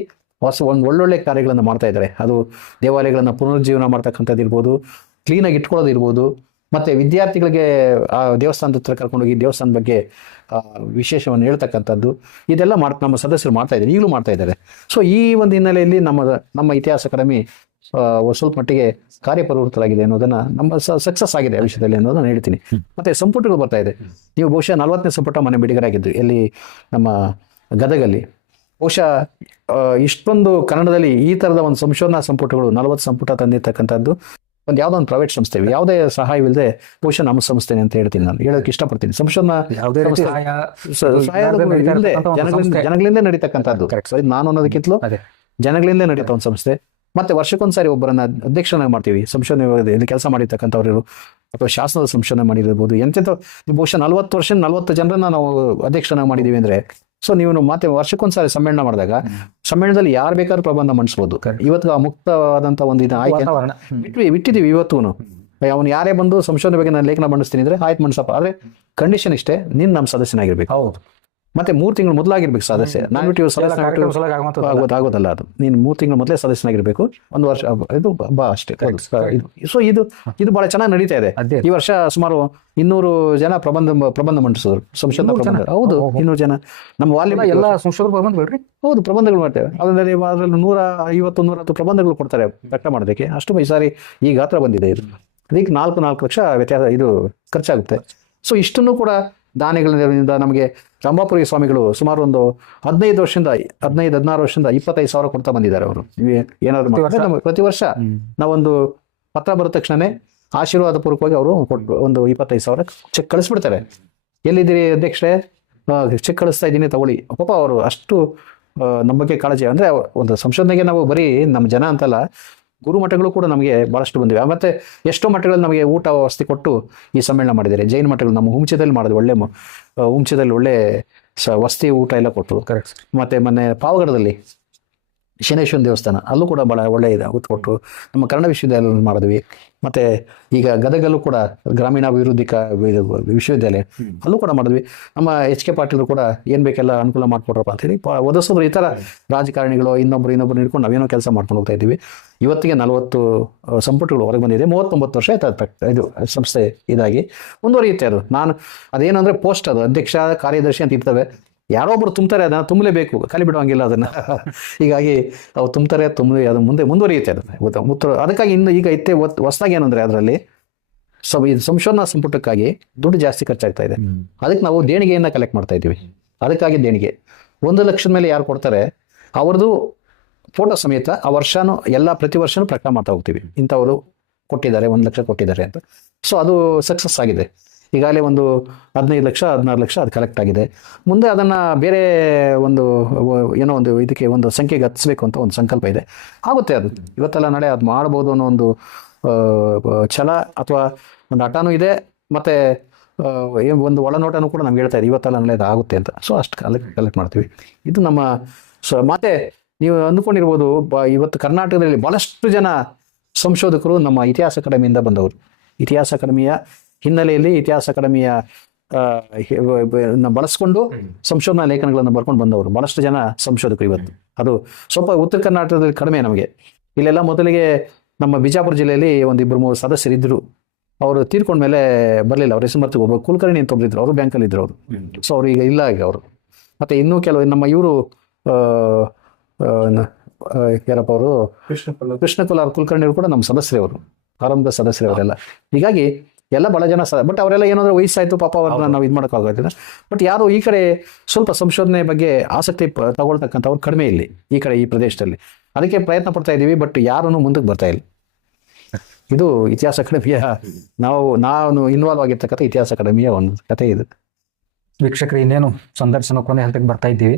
ಒಳ್ಳೊಳ್ಳೆ ಕಾರ್ಯಗಳನ್ನು ಮಾಡ್ತಾ ಇದ್ದಾರೆ. ಅದು ದೇವಾಲಯಗಳನ್ನು ಪುನರುಜ್ಜೀವನ ಮಾಡ್ತಕ್ಕಂಥದ್ದು ಇರ್ಬೋದು, ಕ್ಲೀನಾಗಿ ಇಟ್ಕೊಳ್ಳೋದು ಇರ್ಬೋದು, ಮತ್ತು ವಿದ್ಯಾರ್ಥಿಗಳಿಗೆ ಆ ದೇವಸ್ಥಾನದ ಹತ್ರ ಕರ್ಕೊಂಡೋಗಿ ದೇವಸ್ಥಾನದ ಬಗ್ಗೆ ವಿಶೇಷವನ್ನು ಹೇಳ್ತಕ್ಕಂಥದ್ದು, ಇದೆಲ್ಲ ನಮ್ಮ ಸದಸ್ಯರು ಮಾಡ್ತಾ ಇದ್ದಾರೆ, ಈಗಲೂ ಮಾಡ್ತಾ ಇದ್ದಾರೆ. ಸೊ ಈ ಒಂದು ಹಿನ್ನೆಲೆಯಲ್ಲಿ ನಮ್ಮ ಇತಿಹಾಸ ಅಕಾಡೆಮಿ ಸ್ವಲ್ಪ ಮಟ್ಟಿಗೆ ಕಾರ್ಯಪ್ರವೃತ್ತರಾಗಿದೆ ಅನ್ನೋದನ್ನ, ನಮ್ಮ ಸಕ್ಸಸ್ ಆಗಿದೆ ಆ ವಿಷಯದಲ್ಲಿ ಅನ್ನೋದನ್ನ ಹೇಳ್ತೀನಿ. ಮತ್ತೆ ಸಂಪುಟಗಳು ಬರ್ತಾ ಇದೆ. ನೀವು ಬಹುಶಃ 40ನೇ ಸಂಪುಟ ಮನೆ ಬಿಡುಗಡೆ ಆಗಿದ್ದು ಎಲ್ಲಿ, ನಮ್ಮ ಗದಗಲ್ಲಿ. ಬಹುಶಃ ಇಷ್ಟೊಂದು ಕನ್ನಡದಲ್ಲಿ ಈ ಥರದ ಒಂದು ಸಂಶೋಧನಾ ಸಂಪುಟಗಳು 40 ಸಂಪುಟ ತಂದಿರ್ತಕ್ಕಂಥದ್ದು ಯಾವುದೋ ಒಂದು ಪ್ರೈವೇಟ್ ಸಂಸ್ಥೆ, ಯಾವುದೇ ಸಹಾಯವಿಲ್ಲದೆ ಬಹುಶಃ ನಮ್ಮ ಸಂಸ್ಥೆನೆ ಅಂತ ಹೇಳ್ತೀನಿ. ನಾನು ಹೇಳೋಕೆ ಇಷ್ಟಪಡ್ತೀನಿ. ಸಂಶೋಧನಾ ಜನಗಳಿಂದ ನಡೀತಕ್ಕಂಥದ್ದು. ನಾನು ಅನ್ನೋದಕ್ಕಿಂತಲೂ ಜನಗಳಿಂದ ನಡೀತಾ ಒಂದು ಸಂಸ್ಥೆ. ಮತ್ತೆ ವರ್ಷಕ್ಕೊಂದ್ಸಾರಿ ಒಬ್ಬರನ್ನ ಅಧ್ಯಕ್ಷನಾಗಿ ಮಾಡ್ತೀವಿ. ಸಂಶೋಧನೆ ಕೆಲಸ ಮಾಡಿರ್ತಕ್ಕಂಥವ್ರು ಅಥವಾ ಶಾಸನದ ಸಂಶೋಧನೆ ಮಾಡಿರ್ಬೋದು, ಎಂತೆಂಥ ಬಹುಶಃ 40 ಜನರನ್ನ ನಾವು ಅಧ್ಯಕ್ಷನಾಗಿ ಮಾಡಿದೀವಿ ಅಂದ್ರೆ, ಸೊ ನೀವು ಮತ್ತೆ ವರ್ಷಕ್ಕೊಂದ್ಸಾರಿ ಸಮ್ಮೇಳನ ಮಾಡಿದಾಗ ಸಮ್ಮೇಳನದಲ್ಲಿ ಯಾರು ಬೇಕಾದ್ರೂ ಪ್ರಬಂಧ ಮಂಡಿಸ್ಬೋದು. ಇವತ್ತು ಆ ಮುಕ್ತವಾದಂಥ ಒಂದು ಇದು ಆಯ್ಕೆ ಬಿಟ್ಟಿದ್ದೀವಿ. ಇವತ್ತು ಅವನು ಯಾರೇ ಬಂದು ಸಂಶೋಧನೆ ಬಗ್ಗೆ ನಾನು ಲೇಖನ ಮಂಡಿಸ್ತೀನಿ ಅಂದ್ರೆ ಆಯ್ತು ಮಂಡಿಸಪ್ಪ, ಆದ್ರೆ ಕಂಡೀಷನ್ ಇಷ್ಟೇ, ನೀನು ನಮ್ಮ ಸದಸ್ಯನಾಗಿರ್ಬೇಕು. ಹೌದು. ಮತ್ತೆ 3 ತಿಂಗಳು ಮೊದಲಾಗಿರ್ಬೇಕು ಸದಸ್ಯ. ಆಗೋದಲ್ಲ ಅದು. ನೀನು 3 ತಿಂಗಳು ಮೊದಲೇ ಸದಸ್ಯನಾಗಿರ್ಬೇಕು. 1 ವರ್ಷ ಇದು ಅಷ್ಟೇ. ಸೊ ಇದು ಬಹಳ ಚೆನ್ನಾಗಿ ನಡೀತಾ ಇದೆ. ಈ ವರ್ಷ ಸುಮಾರು 200 ಜನ ಪ್ರಬಂಧ ಮಂಡಿಸಿದ್ರು, ಸಂಶೋಧನಾ ಪ್ರಬಂಧ. ಹೌದು, 200 ಜನ. ನಮ್ಮ ವಾಲ್ಯೂಮ್ ಎಲ್ಲ ಸಂಶೋಧನಾ ಪ್ರಬಂಧ ಬೇಡ್ರಿ. ಹೌದು, ಪ್ರಬಂಧಗಳು ಮಾಡ್ತೇವೆ. ಅದರಲ್ಲಿ 150-110 ಪ್ರಬಂಧಗಳು ಕೊಡ್ತಾರೆ ಪ್ರಕಟ ಮಾಡೋದಕ್ಕೆ. ಅಷ್ಟು ಈ ಸಾರಿ ಈ ಗಾತ್ರ ಬಂದಿದೆ. ಇದು ಅದಕ್ಕೆ 4 ಲಕ್ಷ ವ್ಯತ್ಯಾಸ ಇದು ಖರ್ಚಾಗುತ್ತೆ. ಸೊ ಇಷ್ಟನ್ನು ಕೂಡ ದಾನಿಗಳಿಂದ ನಮಗೆ ರಂಭಾಪುರಿ ಸ್ವಾಮಿಗಳು ಸುಮಾರು ಒಂದು 15 ವರ್ಷದಿಂದ 16 ವರ್ಷದಿಂದ 25,000 ಕೊಡ್ತಾ ಬಂದಿದ್ದಾರೆ ಅವರು. ಏನಾದ್ರು ಮಾಡಿದ್ರೆ ನಮ್ಗೆ ಪ್ರತಿ ವರ್ಷ ನಾವೊಂದು ಪತ್ರ ಬರದ ತಕ್ಷಣನೇ ಆಶೀರ್ವಾದ ಪೂರ್ವಕವಾಗಿ ಅವರು ಕೊಟ್ಟು ಒಂದು 25,000 ಚೆಕ್ ಕಳಿಸ್ಬಿಡ್ತಾರೆ. ಎಲ್ಲಿದ್ದೀರಿ ಅಧ್ಯಕ್ಷರೇ, ಚೆಕ್ ಕಳಿಸ್ತಾ ಇದ್ದೀನಿ ತಗೊಳ್ಳಿ. ಪಾಪ ಅವರು ಅಷ್ಟು ನಮ್ಮ ಬಗ್ಗೆ ಕಾಳಜಿ. ಅಂದರೆ ಒಂದು ಸಂಶೋಧನೆಗೆ ನಾವು ಬರೀ ನಮ್ಮ ಜನ ಅಂತಲ್ಲ, ಗುರುಮಠಗಳು ಕೂಡ ನಮಗೆ ಭಾಳಷ್ಟು ಬಂದಿವೆ. ಮತ್ತು ಎಷ್ಟೋ ಮಠಗಳಲ್ಲಿ ನಮಗೆ ಊಟ ವಸತಿ ಕೊಟ್ಟು ಈ ಸಮ್ಮೇಳನ ಮಾಡಿದ್ದಾರೆ. ಜೈನ ಮಠಗಳು ನಮ್ಮ ಹುಂಚದಲ್ಲಿ ಮಾಡಿದ್ವಿ, ಒಳ್ಳೆ ಹುಂಚದಲ್ಲಿ ಒಳ್ಳೆ ವಸತಿ ಊಟ ಎಲ್ಲ ಕೊಟ್ಟು. ಕರೆಕ್ಟ್. ಮತ್ತು ಮೊನ್ನೆ ಪಾವಗಡದಲ್ಲಿ ಶನೇಶ್ವರನ ದೇವಸ್ಥಾನ ಅಲ್ಲೂ ಕೂಡ ಭಾಳ ಒಳ್ಳೆ ಇದೆ ಕೊಟ್ಟು ನಮ್ಮ ಕನ್ನಡ ವಿಶ್ವವಿದ್ಯಾಲಯದಲ್ಲಿ ಮಾಡಿದ್ವಿ. ಮತ್ತು ಈಗ ಗದಗಲ್ಲೂ ಕೂಡ ಗ್ರಾಮೀಣಾಭಿವೃದ್ಧಿ ವಿಶ್ವವಿದ್ಯಾಲಯ ಅಲ್ಲೂ ಕೂಡ ಮಾಡಿದ್ವಿ. ನಮ್ಮ HK ಪಾಟೀಲರು ಕೂಡ ಏನು ಬೇಕೆಲ್ಲ ಅನುಕೂಲ ಮಾಡಿಕೊಡ್ರಪ್ಪ ಅಂತೇಳಿ ಒದಗಿಸಿದ್ರು. ಈ ಥರ ರಾಜಕಾರಣಿಗಳು ಇನ್ನೊಬ್ರು ಹಿಡ್ಕೊಂಡು ನಾವೇನೋ ಕೆಲಸ ಮಾಡ್ಕೊಂಡು ಹೋಗ್ತಾ ಇದ್ದೀವಿ. ಇವತ್ತಿಗೆ 40 ಸಂಪುಟಗಳು ಹೊರಗೆ ಬಂದಿದೆ. 39 ವರ್ಷ ಆಯ್ತು ಇದು ಸಂಸ್ಥೆ ಇದಾಗಿ ಮುಂದುವರಿಯುತ್ತೆ. ಅದು ನಾನು ಅದೇನಂದರೆ ಪೋಸ್ಟ್, ಅದು ಅಧ್ಯಕ್ಷ ಕಾರ್ಯದರ್ಶಿ ಅಂತ ಇರ್ತವೆ. ಯಾರೋ ಒಬ್ರು ತುಂಬ್ತಾರೆ, ಅದನ್ನು ತುಂಬಲೇಬೇಕು, ಖಾಲಿ ಬಿಡುವಂಗಿಲ್ಲ ಅದನ್ನು. ಹೀಗಾಗಿ ಅವು ತುಂಬ್ತಾರೆ, ಅದು ಮುಂದೆ ಮುಂದುವರಿಯುತ್ತೆ. ಅದಕ್ಕಾಗಿ ಇನ್ನು ಈಗ ಹೊಸದಾಗಿ ಏನಂದರೆ ಅದರಲ್ಲಿ ಇದು ಸಂಶೋಧನಾ ಸಂಪುಟಕ್ಕಾಗಿ ದುಡ್ಡು ಜಾಸ್ತಿ ಖರ್ಚಾಗ್ತಾ ಇದೆ. ಅದಕ್ಕೆ ನಾವು ದೇಣಿಗೆಯನ್ನು ಕಲೆಕ್ಟ್ ಮಾಡ್ತಾ ಇದ್ದೀವಿ. ಅದಕ್ಕಾಗಿ ದೇಣಿಗೆ 1 ಲಕ್ಷದ ಮೇಲೆ ಯಾರು ಕೊಡ್ತಾರೆ ಅವ್ರದ್ದು ಫೋಟೋ ಸಮೇತ ಆ ವರ್ಷನೂ ಪ್ರತಿ ವರ್ಷನೂ ಪ್ರಕಟ ಮಾಡ್ತಾ ಹೋಗ್ತೀವಿ. ಇಂಥವರು ಕೊಟ್ಟಿದ್ದಾರೆ, 1 ಲಕ್ಷ ಕೊಟ್ಟಿದ್ದಾರೆ ಅಂತ. ಸೊ ಅದು ಸಕ್ಸಸ್ ಆಗಿದೆ. ಈಗಾಗಲೇ ಒಂದು 15 ಲಕ್ಷ 16 ಲಕ್ಷ ಅದು ಕಲೆಕ್ಟ್ ಆಗಿದೆ. ಮುಂದೆ ಅದನ್ನು ಬೇರೆ ಒಂದು ಏನೋ ಒಂದು ಇದಕ್ಕೆ ಒಂದು ಸಂಖ್ಯೆಗೆ ಹತ್ತಿಸ್ಬೇಕು ಅಂತ ಒಂದು ಸಂಕಲ್ಪ ಇದೆ. ಆಗುತ್ತೆ, ಅದು ಇವತ್ತೆಲ್ಲ ನಾಳೆ ಅದು ಮಾಡ್ಬೋದು ಅನ್ನೋ ಒಂದು ಛಲ ಅಥವಾ ಒಂದು ಹಠನೂ ಇದೆ. ಮತ್ತು ಒಂದು ಒಳನೋಟನೂ ಕೂಡ ನಮ್ಗೆ ಹೇಳ್ತಾ ಇದೆ ಇವತ್ತೆಲ್ಲ ನಾಳೆ ಅದು ಆಗುತ್ತೆ ಅಂತ. ಸೊ ಅಷ್ಟು ಕಲೆಕ್ಟ್ ಮಾಡ್ತೀವಿ. ಇದು ನಮ್ಮ ಮತ್ತೆ ನೀವು ಅಂದ್ಕೊಂಡಿರ್ಬೋದು, ಇವತ್ತು ಕರ್ನಾಟಕದಲ್ಲಿ ಭಾಳಷ್ಟು ಜನ ಸಂಶೋಧಕರು ನಮ್ಮ ಇತಿಹಾಸ ಅಕಾಡೆಮಿಯಿಂದ ಬಂದವರು. ಇತಿಹಾಸ ಅಕಾಡೆಮಿಯ ಹಿನ್ನೆಲೆಯಲ್ಲಿ ಇತಿಹಾಸ ಅಕಾಡೆಮಿಯ ಬಳಸ್ಕೊಂಡು ಸಂಶೋಧನಾ ಲೇಖನಗಳನ್ನು ಬರ್ಕೊಂಡು ಬಂದವರು ಭಾಳಷ್ಟು ಜನ ಸಂಶೋಧಕರು ಇವತ್ತು. ಅದು ಸ್ವಲ್ಪ ಉತ್ತರ ಕರ್ನಾಟಕದಲ್ಲಿ ಕಡಿಮೆ ನಮಗೆ. ಇಲ್ಲೆಲ್ಲ ಮೊದಲಿಗೆ ನಮ್ಮ ಬಿಜಾಪುರ ಜಿಲ್ಲೆಯಲ್ಲಿ 1-2-3 ಸದಸ್ಯರಿದ್ದರು. ಅವರು ತೀರ್ಕೊಂಡ್ಮೇಲೆ ಬರಲಿಲ್ಲ. ಅವ್ರ ಹೆಸರು ಒಬ್ಬ ಕುಲಕರ್ಣಿ ಅಂತ ಒಬ್ಬರಿದ್ರು, ಅವರು ಬ್ಯಾಂಕಲ್ಲಿ ಇದ್ರು ಅವರು. ಸೊ ಅವರು ಈಗ ಇಲ್ಲ ಈಗ ಅವರು. ಮತ್ತು ಇನ್ನೂ ಕೆಲವು ನಮ್ಮ ಇವರು ಯಾರಪ್ಪ ಅವರು ಕೃಷ್ಣ ಕುಲಾರ್ ಕುಲಕರ್ಣಿಯವರು ಕೂಡ ನಮ್ಮ ಸದಸ್ಯರೇ, ಅವರು ಆರಂಭದ ಸದಸ್ಯರವರೆಲ್ಲ. ಹೀಗಾಗಿ ಎಲ್ಲ ಭಾಳ ಜನ ಬಟ್ ಅವರೆಲ್ಲ ಏನಾದರೂ ವಯಸ್ಸಾಯಿತು ಪಾಪ ಅವ್ರನ್ನ ನಾವು ಇದು ಮಾಡೋಕ್ಕಾಗೋದಿಲ್ಲ. ಬಟ್ ಯಾರು ಈ ಕಡೆ ಸ್ವಲ್ಪ ಸಂಶೋಧನೆ ಬಗ್ಗೆ ಆಸಕ್ತಿ ತಗೊಳ್ತಕ್ಕಂಥವ್ರು ಕಡಿಮೆ ಇಲ್ಲಿ ಈ ಪ್ರದೇಶದಲ್ಲಿ. ಅದಕ್ಕೆ ಪ್ರಯತ್ನ ಪಡ್ತಾ ಇದ್ದೀವಿ. ಬಟ್ ಯಾರೂ ಮುಂದಕ್ಕೆ ಬರ್ತಾ ಇಲ್ಲ. ಇದು ಇತಿಹಾಸ ಅಕಾಡೆಮಿಯ ನಾನು ಇನ್ವಾಲ್ವ್ ಆಗಿರ್ತಕ್ಕಂಥ ಇತಿಹಾಸ ಅಕಾಡೆಮಿಯ ಒಂದು ಕಥೆ ಇದು. ವೀಕ್ಷಕರು, ಇನ್ನೇನು ಸಂದರ್ಶನ ಕೊನೆ ಹಂತಕ್ಕೆ ಬರ್ತಾ ಇದ್ದೀವಿ.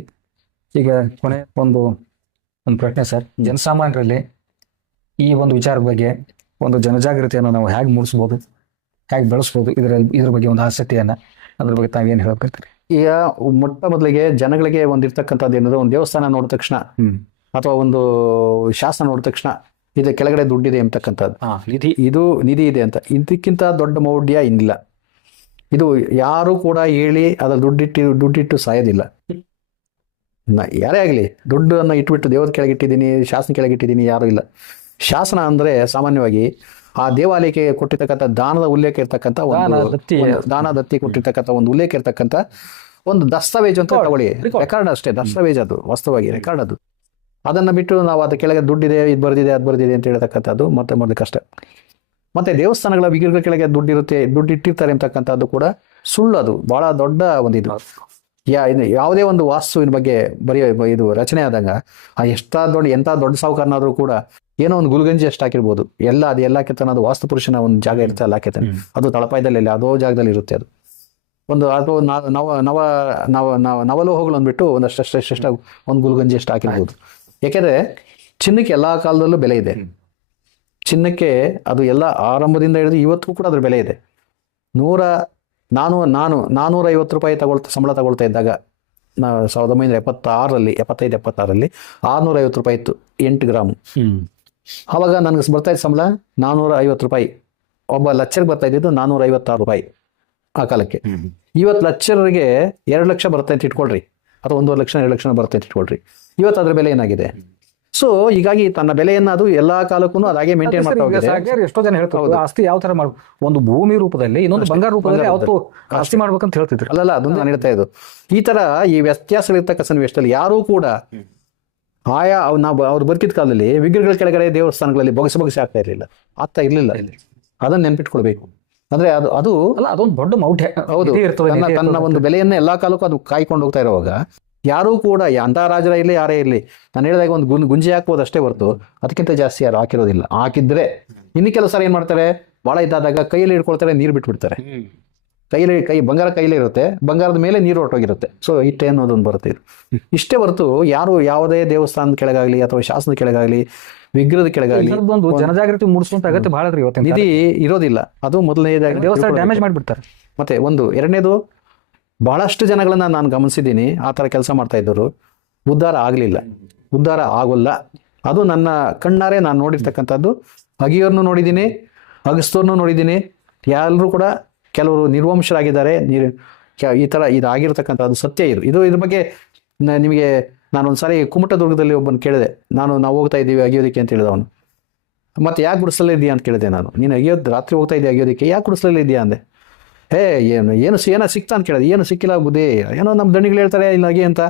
ಈಗ ಕೊನೆ ಒಂದು ಪ್ರಶ್ನೆ ಸರ್, ಜನಸಾಮಾನ್ಯರಲ್ಲಿ ಈ ಒಂದು ವಿಚಾರದ ಬಗ್ಗೆ ಒಂದು ಜನಜಾಗೃತಿಯನ್ನು ನಾವು ಹೇಗೆ ಮೂಡಿಸ್ಬೋದು, ಹೇಗೆ ಬೆಳೆಸ್ಬೋದು, ಇದ್ರ ಬಗ್ಗೆ ಒಂದು ಆಸಕ್ತಿಯನ್ನು, ಅದ್ರ ಬಗ್ಗೆ ತಾವೇನು ಹೇಳ್ಬೇಕ್ರಿ? ಈಗ ಮೊಟ್ಟ ಮೊದಲಿಗೆ ಜನಗಳಿಗೆ ಒಂದಿರ್ತಕ್ಕಂಥದ್ದು ಏನಂದ್ರೆ, ಒಂದು ದೇವಸ್ಥಾನ ನೋಡಿದ ತಕ್ಷಣ ಅಥವಾ ಒಂದು ಶಾಸನ ನೋಡಿದ ತಕ್ಷಣ ಇದು ಕೆಳಗಡೆ ದುಡ್ಡಿದೆ ಅಂತಕ್ಕಂಥದ್ದು, ನಿಧಿ ಇದೆ ಅಂತ. ಇದಕ್ಕಿಂತ ದೊಡ್ಡ ಮೌಢ್ಯ ಇನ್ನಿಲ್ಲ. ಇದು ಯಾರು ಕೂಡ ಹೇಳಿ ಅದ್ರ ದುಡ್ಡಿಟ್ಟು ಸಾಯೋದಿಲ್ಲ. ಯಾರೇ ಆಗಲಿ ದುಡ್ಡನ್ನು ಇಟ್ಬಿಟ್ಟು ದೇವರ ಕೆಳಗಿಟ್ಟಿದ್ದೀನಿ, ಶಾಸನ ಕೆಳಗಿಟ್ಟಿದ್ದೀನಿ ಯಾರೂ ಇಲ್ಲ. ಶಾಸನ ಅಂದರೆ ಸಾಮಾನ್ಯವಾಗಿ ಆ ದೇವಾಲಯಕ್ಕೆ ಕೊಟ್ಟಿರ್ತಕ್ಕಂಥ ದಾನದ ಉಲ್ಲೇಖ ಇರ್ತಕ್ಕಂಥ ದಾನ ದತ್ತಿ ಕೊಟ್ಟಿರ್ತಕ್ಕಂಥ ಒಂದು ಉಲ್ಲೇಖ ಇರ್ತಕ್ಕಂಥ ಒಂದು ದಸ್ತಾವೇಜು ಅಂತ ತಗೊಳ್ಳಿ. ರೆಕಾರ್ಡ್ ಅಷ್ಟೇ, ದಸ್ತಾವೇಜ್ ಅದು ವಾಸ್ತವವಾಗಿ ರೆಕಾರ್ಡ್ ಅದು. ಅದನ್ನು ಬಿಟ್ಟು ನಾವು ಅದ್ರ ಕೆಳಗೆ ದುಡ್ಡಿದೆ, ಇದು ಬರ್ದಿದೆ, ಅದು ಬರ್ದಿದೆ ಅಂತ ಹೇಳ್ತಕ್ಕಂಥದ್ದು ಮತ್ತೆ ಮೊದಲು ಕಷ್ಟ. ಮತ್ತು ದೇವಸ್ಥಾನಗಳ ವಿಗ್ರಹಗಳ ಕೆಳಗೆ ದುಡ್ಡು ಇಟ್ಟಿರ್ತಾರೆ ಅಂತಕ್ಕಂಥದ್ದು ಕೂಡ ಸುಳ್ಳು. ಅದು ಭಾಳ ದೊಡ್ಡ ಒಂದು ಇದು. ಯಾವುದೇ ಒಂದು ವಾಸ್ತುವಿನ ಬಗ್ಗೆ ಇದು ರಚನೆ ಆದಾಗ ಎಂಥ ದೊಡ್ಡ ಸಾಹುಕಾರನಾದರೂ ಕೂಡ ಏನೋ ಒಂದು ಗುಲ್ಗಂಜಿ ಅಷ್ಟು ಹಾಕಿರ್ಬೋದು. ಅದು ಎಲ್ಲಕ್ಕಿಂತ ಅದು ವಾಸ್ತು ಪುರುಷನ ಒಂದು ಜಾಗ ಇರುತ್ತೆ, ಅಲ್ಲಿ ಹಾಕಿರ್ತಾನೆ. ಅದು ತಳಪಾಯದಲ್ಲಿ ಯಾವುದೋ ಜಾಗದಲ್ಲಿ ಇರುತ್ತೆ. ಅದು ಒಂದು ಅಥವಾ ನವಲೋಹಗಳು ಅಂದ್ಬಿಟ್ಟು ಒಂದಷ್ಟು ಒಂದು ಗುಲ್ಗಂಜಿ ಅಷ್ಟು ಹಾಕಿರ್ಬೋದು. ಯಾಕೆಂದರೆ ಚಿನ್ನಕ್ಕೆ ಎಲ್ಲ ಕಾಲದಲ್ಲೂ ಬೆಲೆ ಇದೆ. ಚಿನ್ನಕ್ಕೆ ಅದು ಎಲ್ಲ ಆರಂಭದಿಂದ ಹಿಡಿದು ಇವತ್ತಿಗೂ ಕೂಡ ಅದ್ರ ಬೆಲೆ ಇದೆ. 450 ರೂಪಾಯಿ ಸಂಬಳ ತಗೊಳ್ತಾ ಇದ್ದಾಗ 1976ರಲ್ಲಿ 75-76ರಲ್ಲಿ 650 ರೂಪಾಯಿ ಇತ್ತು 8 ಗ್ರಾಮು. ಆವಾಗ ನನಗೆ ಬರ್ತಾ ಇದ್ದ ಸಂಬಳ 450 ರೂಪಾಯಿ. ಒಬ್ಬ ಲೆಕ್ಚರ್ಗೆ ಬರ್ತಾ ಇದ್ದಿದ್ದು 456 ರೂಪಾಯಿ ಆ ಕಾಲಕ್ಕೆ. ಇವತ್ತು ಲೆಕ್ಚರ್ಗೆ 2 ಲಕ್ಷ ಬರುತ್ತೆ ಅಂತ ಇಟ್ಕೊಳ್ರಿ, ಅಥವಾ 1.5 ಲಕ್ಷ 2 ಲಕ್ಷ ಬರುತ್ತೆ ಅಂತ ಇಟ್ಕೊಳ್ರಿ. ಇವತ್ತು ಅದ್ರ ಬೆಲೆ ಏನಾಗಿದೆ? ಸೊ ಹೀಗಾಗಿ ತನ್ನ ಬೆಲೆಯನ್ನು ಅದು ಎಲ್ಲಾ ಕಾಲಕ್ಕೂ ಅದಾಗೆ ಮೇಂಟೈನ್ ಮಾಡ್ತಾ ಹೋಗಿದೆ. ಎಷ್ಟೋ ಜನ ಹೇಳ್ತಾರೆ ಆಸ್ತಿ ಯಾವ ತರ ಮಾಡ್ಬೇಕು, ಒಂದು ಭೂಮಿ ರೂಪದಲ್ಲಿ ಇನ್ನೊಂದು ಬಂಗಾರ ರೂಪದಲ್ಲಿ ಯಾವತ್ತು ಆಸ್ತಿ ಮಾಡ್ಬೇಕಂತ ಹೇಳ್ತಿದ್ರು. ಅಲ್ಲಲ್ಲ, ಅದೊಂದು ನಾನು ಹೇಳ್ತಾ ಇದ್ದು. ಈ ತರ ಈ ವ್ಯತ್ಯಾಸಗಳಿರ್ತಕ್ಕ ಸನ್ನಿವೇಶದಲ್ಲಿ ಯಾರೂ ಕೂಡ ಅವ್ರು ಬದುಕಿದ ಕಾಲದಲ್ಲಿ ವಿಗ್ರಹಗಳ ಕೆಳಗಡೆ ದೇವಸ್ಥಾನಗಳಲ್ಲಿ ಬೊಗಸೆ ಆಗ್ತಾ ಇರಲಿಲ್ಲ. ಅದನ್ನ ನೆನ್ಪಿಟ್ಕೊಳ್ಬೇಕು. ಅಂದ್ರೆ ಅದು ಅದು ಅಲ್ಲ ಅದೊಂದು ದೊಡ್ಡ ಮೌಢ್ಯ. ಹೌದು, ನಿಧಿ ಇರ್ತದೆ, ತನ್ನ ನಿಧಿ ತನ್ನ ಇರ್ತದೆ. ಒಂದು ಬೆಲೆಯನ್ನೇ ಎಲ್ಲಾ ಕಾಲಕ್ಕೂ ಅದು ಕಾಯ್ಕೊಂಡು ಹೋಗ್ತಾ ಇರುವಾಗ ಯಾರೂ ಕೂಡ ಅಂತ ರಾಜರ ಇರಲಿ ಯಾರೇ ಇರಲಿ, ನಾನು ಹೇಳಿದಾಗ ಒಂದು ಗುಂಜಿ ಹಾಕ್ಬೋದು ಅಷ್ಟೇ ಹೊರತು ಅದಕ್ಕಿಂತ ಜಾಸ್ತಿ ಯಾರು ಹಾಕಿರೋದಿಲ್ಲ. ಹಾಕಿದ್ರೆ ಇನ್ನು ಕೆಲವು ಸಾರಿ ಏನ್ ಮಾಡ್ತಾರೆ, ಬಹಳ ಇದ್ದಾದಾಗ ಕೈಯಲ್ಲಿ ಹಿಡ್ಕೊಳ್ತಾರೆ, ನೀರು ಬಿಟ್ಬಿಡ್ತಾರೆ. ಬಂಗಾರ ಕೈಲೇ ಇರುತ್ತೆ, ಬಂಗಾರದ ಮೇಲೆ ನೀರು ಹೊರಟೋಗಿರುತ್ತೆ. ಸೊ ಇಟ್ಟೆ ಅನ್ನೋದೊಂದು ಬರುತ್ತೆ. ಇದು ಇಷ್ಟೇ ಹೊರತು ಯಾರು ಯಾವುದೇ ದೇವಸ್ಥಾನದ ಕೆಳಗಾಗ್ಲಿ ಅಥವಾ ಶಾಸನದ ಕೆಳಗಾಗ್ಲಿ ವಿಗ್ರಹದ ಕೆಳಗಾಗ್ಲಿ ಒಂದು ಜನಜಾಗೃತಿ ಮೂಡಿಸುವಂತ ಅಗತ್ಯ ಬಹಳ ಅದ್ರಿ ಇವತ್ತಿನ ನಿಧಿ ಇರೋದಿಲ್ಲ. ಅದು ಮೊದಲನೇದಾಗಿ ದೇವಸ್ಥಾನ ಡ್ಯಾಮೇಜ್ ಮಾಡಿಬಿಡ್ತಾರೆ. ಮತ್ತೆ ಎರಡನೇದು, ಬಹಳಷ್ಟು ಜನಗಳನ್ನ ನಾನು ಗಮನಿಸಿದ್ದೀನಿ ಆ ಥರ ಕೆಲಸ ಮಾಡ್ತಾ ಇದ್ದವರು ಉದ್ಧಾರ ಆಗಲಿಲ್ಲ, ಉದ್ಧಾರ ಆಗೋಲ್ಲ. ಅದು ನನ್ನ ಕಣ್ಣಾರೆ ನಾನು ನೋಡಿರ್ತಕ್ಕಂಥದ್ದು. ಅಗಿಯೋರ್ನು ನೋಡಿದ್ದೀನಿ, ಅಗಸ್ತೋರ್ನು ನೋಡಿದ್ದೀನಿ. ಎಲ್ಲರೂ ಕೂಡ ಕೆಲವರು ನಿರ್ವಂಶರಾಗಿದ್ದಾರೆ. ಈ ಥರ ಇದಾಗಿರ್ತಕ್ಕಂಥದ್ದು ಸತ್ಯ. ಇದ್ರ ಬಗ್ಗೆ ನಿಮಗೆ ನಾನೊಂದ್ಸಾರಿ ಕುಮಟದುರ್ಗದಲ್ಲಿ ಒಬ್ಬನು ಕೇಳಿದೆ. ನಾವು ಹೋಗ್ತಾ ಇದ್ದೀವಿ ಅಗಿಯೋದಕ್ಕೆ ಅಂತ ಹೇಳಿದ ಅವನು. ಮತ್ತೆ ಯಾಕೆ ಗುಡಿಸಲೇ ಇದೆಯಾ ಅಂತ ಕೇಳಿದೆ ನಾನು. ನೀನು ರಾತ್ರಿ ಹೋಗ್ತಾ ಇದೆಯಾ ಅಗಿಯೋದಕ್ಕೆ, ಯಾಕೆ ಗುಡಿಸಲೇ ಇದೆಯಾ ಅಂದೆ. ಏನೋ ಸಿಕ್ತಾ ಅಂತ ಕೇಳಿದೆ. ಏನು ಸಿಕ್ಕಿಲ್ಲ ಬುದ್ಧಿ, ಏನೋ ನಮ್ಮ ದಣಿಗಳು ಹೇಳ್ತಾರೆ ಇಲ್ಲ ಅಗಿ ಅಂತ,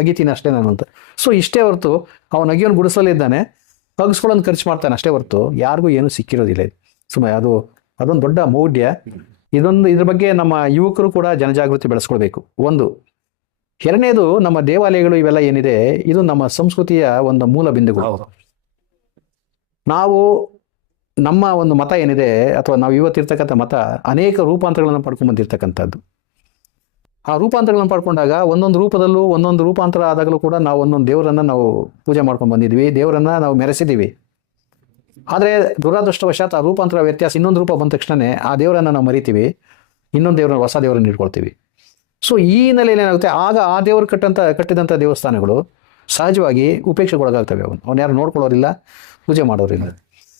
ಅಗಿತೀನಿ ಅಷ್ಟೇ ನಾನು ಅಂತ. ಸೊ ಇಷ್ಟೇ ಹೊರತು ಅವನು ಅಗಿಯೋನು ಗುಡಿಸಲೇ ಇದ್ದಾನೆ, ಅಗಿಸ್ಕೊಳ್ಳೋನು ಖರ್ಚು ಮಾಡ್ತಾನೆ ಅಷ್ಟೇ ಹೊರತು ಯಾರಿಗೂ ಏನೂ ಸಿಕ್ಕಿರೋದಿಲ್ಲ. ಇದು ಸುಮ್ಮನೆ ಅದೊಂದು ದೊಡ್ಡ ಮೌಢ್ಯ. ಇದ್ರ ಬಗ್ಗೆ ನಮ್ಮ ಯುವಕರು ಕೂಡ ಜನಜಾಗೃತಿ ಬೆಳೆಸ್ಕೊಳ್ಬೇಕು. ಒಂದು. ಎರಡನೇದು, ನಮ್ಮ ದೇವಾಲಯಗಳು ಇವೆಲ್ಲ ಏನಿದೆ ಇದು ನಮ್ಮ ಸಂಸ್ಕೃತಿಯ ಒಂದು ಮೂಲ ಬಿಂದುಗಳು. ನಾವು ನಮ್ಮ ಒಂದು ಮತ ಏನಿದೆ ಅಥವಾ ನಾವು ಇವತ್ತಿರ್ತಕ್ಕಂಥ ಮತ ಅನೇಕ ರೂಪಾಂತರಗಳನ್ನು ಪಡ್ಕೊಂಡು ಬಂದಿರ್ತಕ್ಕಂಥದ್ದು. ಆ ರೂಪಾಂತರಗಳನ್ನು ಪಡ್ಕೊಂಡಾಗ ಒಂದೊಂದು ರೂಪದಲ್ಲೂ ಒಂದೊಂದು ರೂಪಾಂತರ ಆದಾಗಲೂ ಕೂಡ ನಾವು ಒಂದೊಂದು ದೇವರನ್ನ ನಾವು ಪೂಜೆ ಮಾಡ್ಕೊಂಡು ಬಂದಿದ್ವಿ, ದೇವರನ್ನ ನಾವು ಮೆರೆಸಿದ್ದೀವಿ. ಆದರೆ ದುರಾದೃಷ್ಟವಶಾತ್ ಆ ರೂಪಾಂತರ ವ್ಯತ್ಯಾಸ ಇನ್ನೊಂದು ರೂಪ ಬಂದ ತಕ್ಷಣವೇ ಆ ದೇವರನ್ನು ನಾವು ಮರಿತೀವಿ, ಇನ್ನೊಂದು ದೇವರನ್ನ, ಹೊಸ ದೇವರನ್ನು ಇಟ್ಕೊಳ್ತೀವಿ. ಸೊ ಈ ಹಿನ್ನೆಲೆಯಲ್ಲಿ ಏನಾಗುತ್ತೆ, ಆಗ ಆ ದೇವರು ಕಟ್ಟಿದಂಥ ದೇವಸ್ಥಾನಗಳು ಸಹಜವಾಗಿ ಉಪೇಕ್ಷೆಗೊಳಗಾಗ್ತವೆ. ಅವನು ಯಾರು ನೋಡ್ಕೊಳ್ಳೋರಿಲ್ಲ, ಪೂಜೆ ಮಾಡೋರಿಲ್ಲ.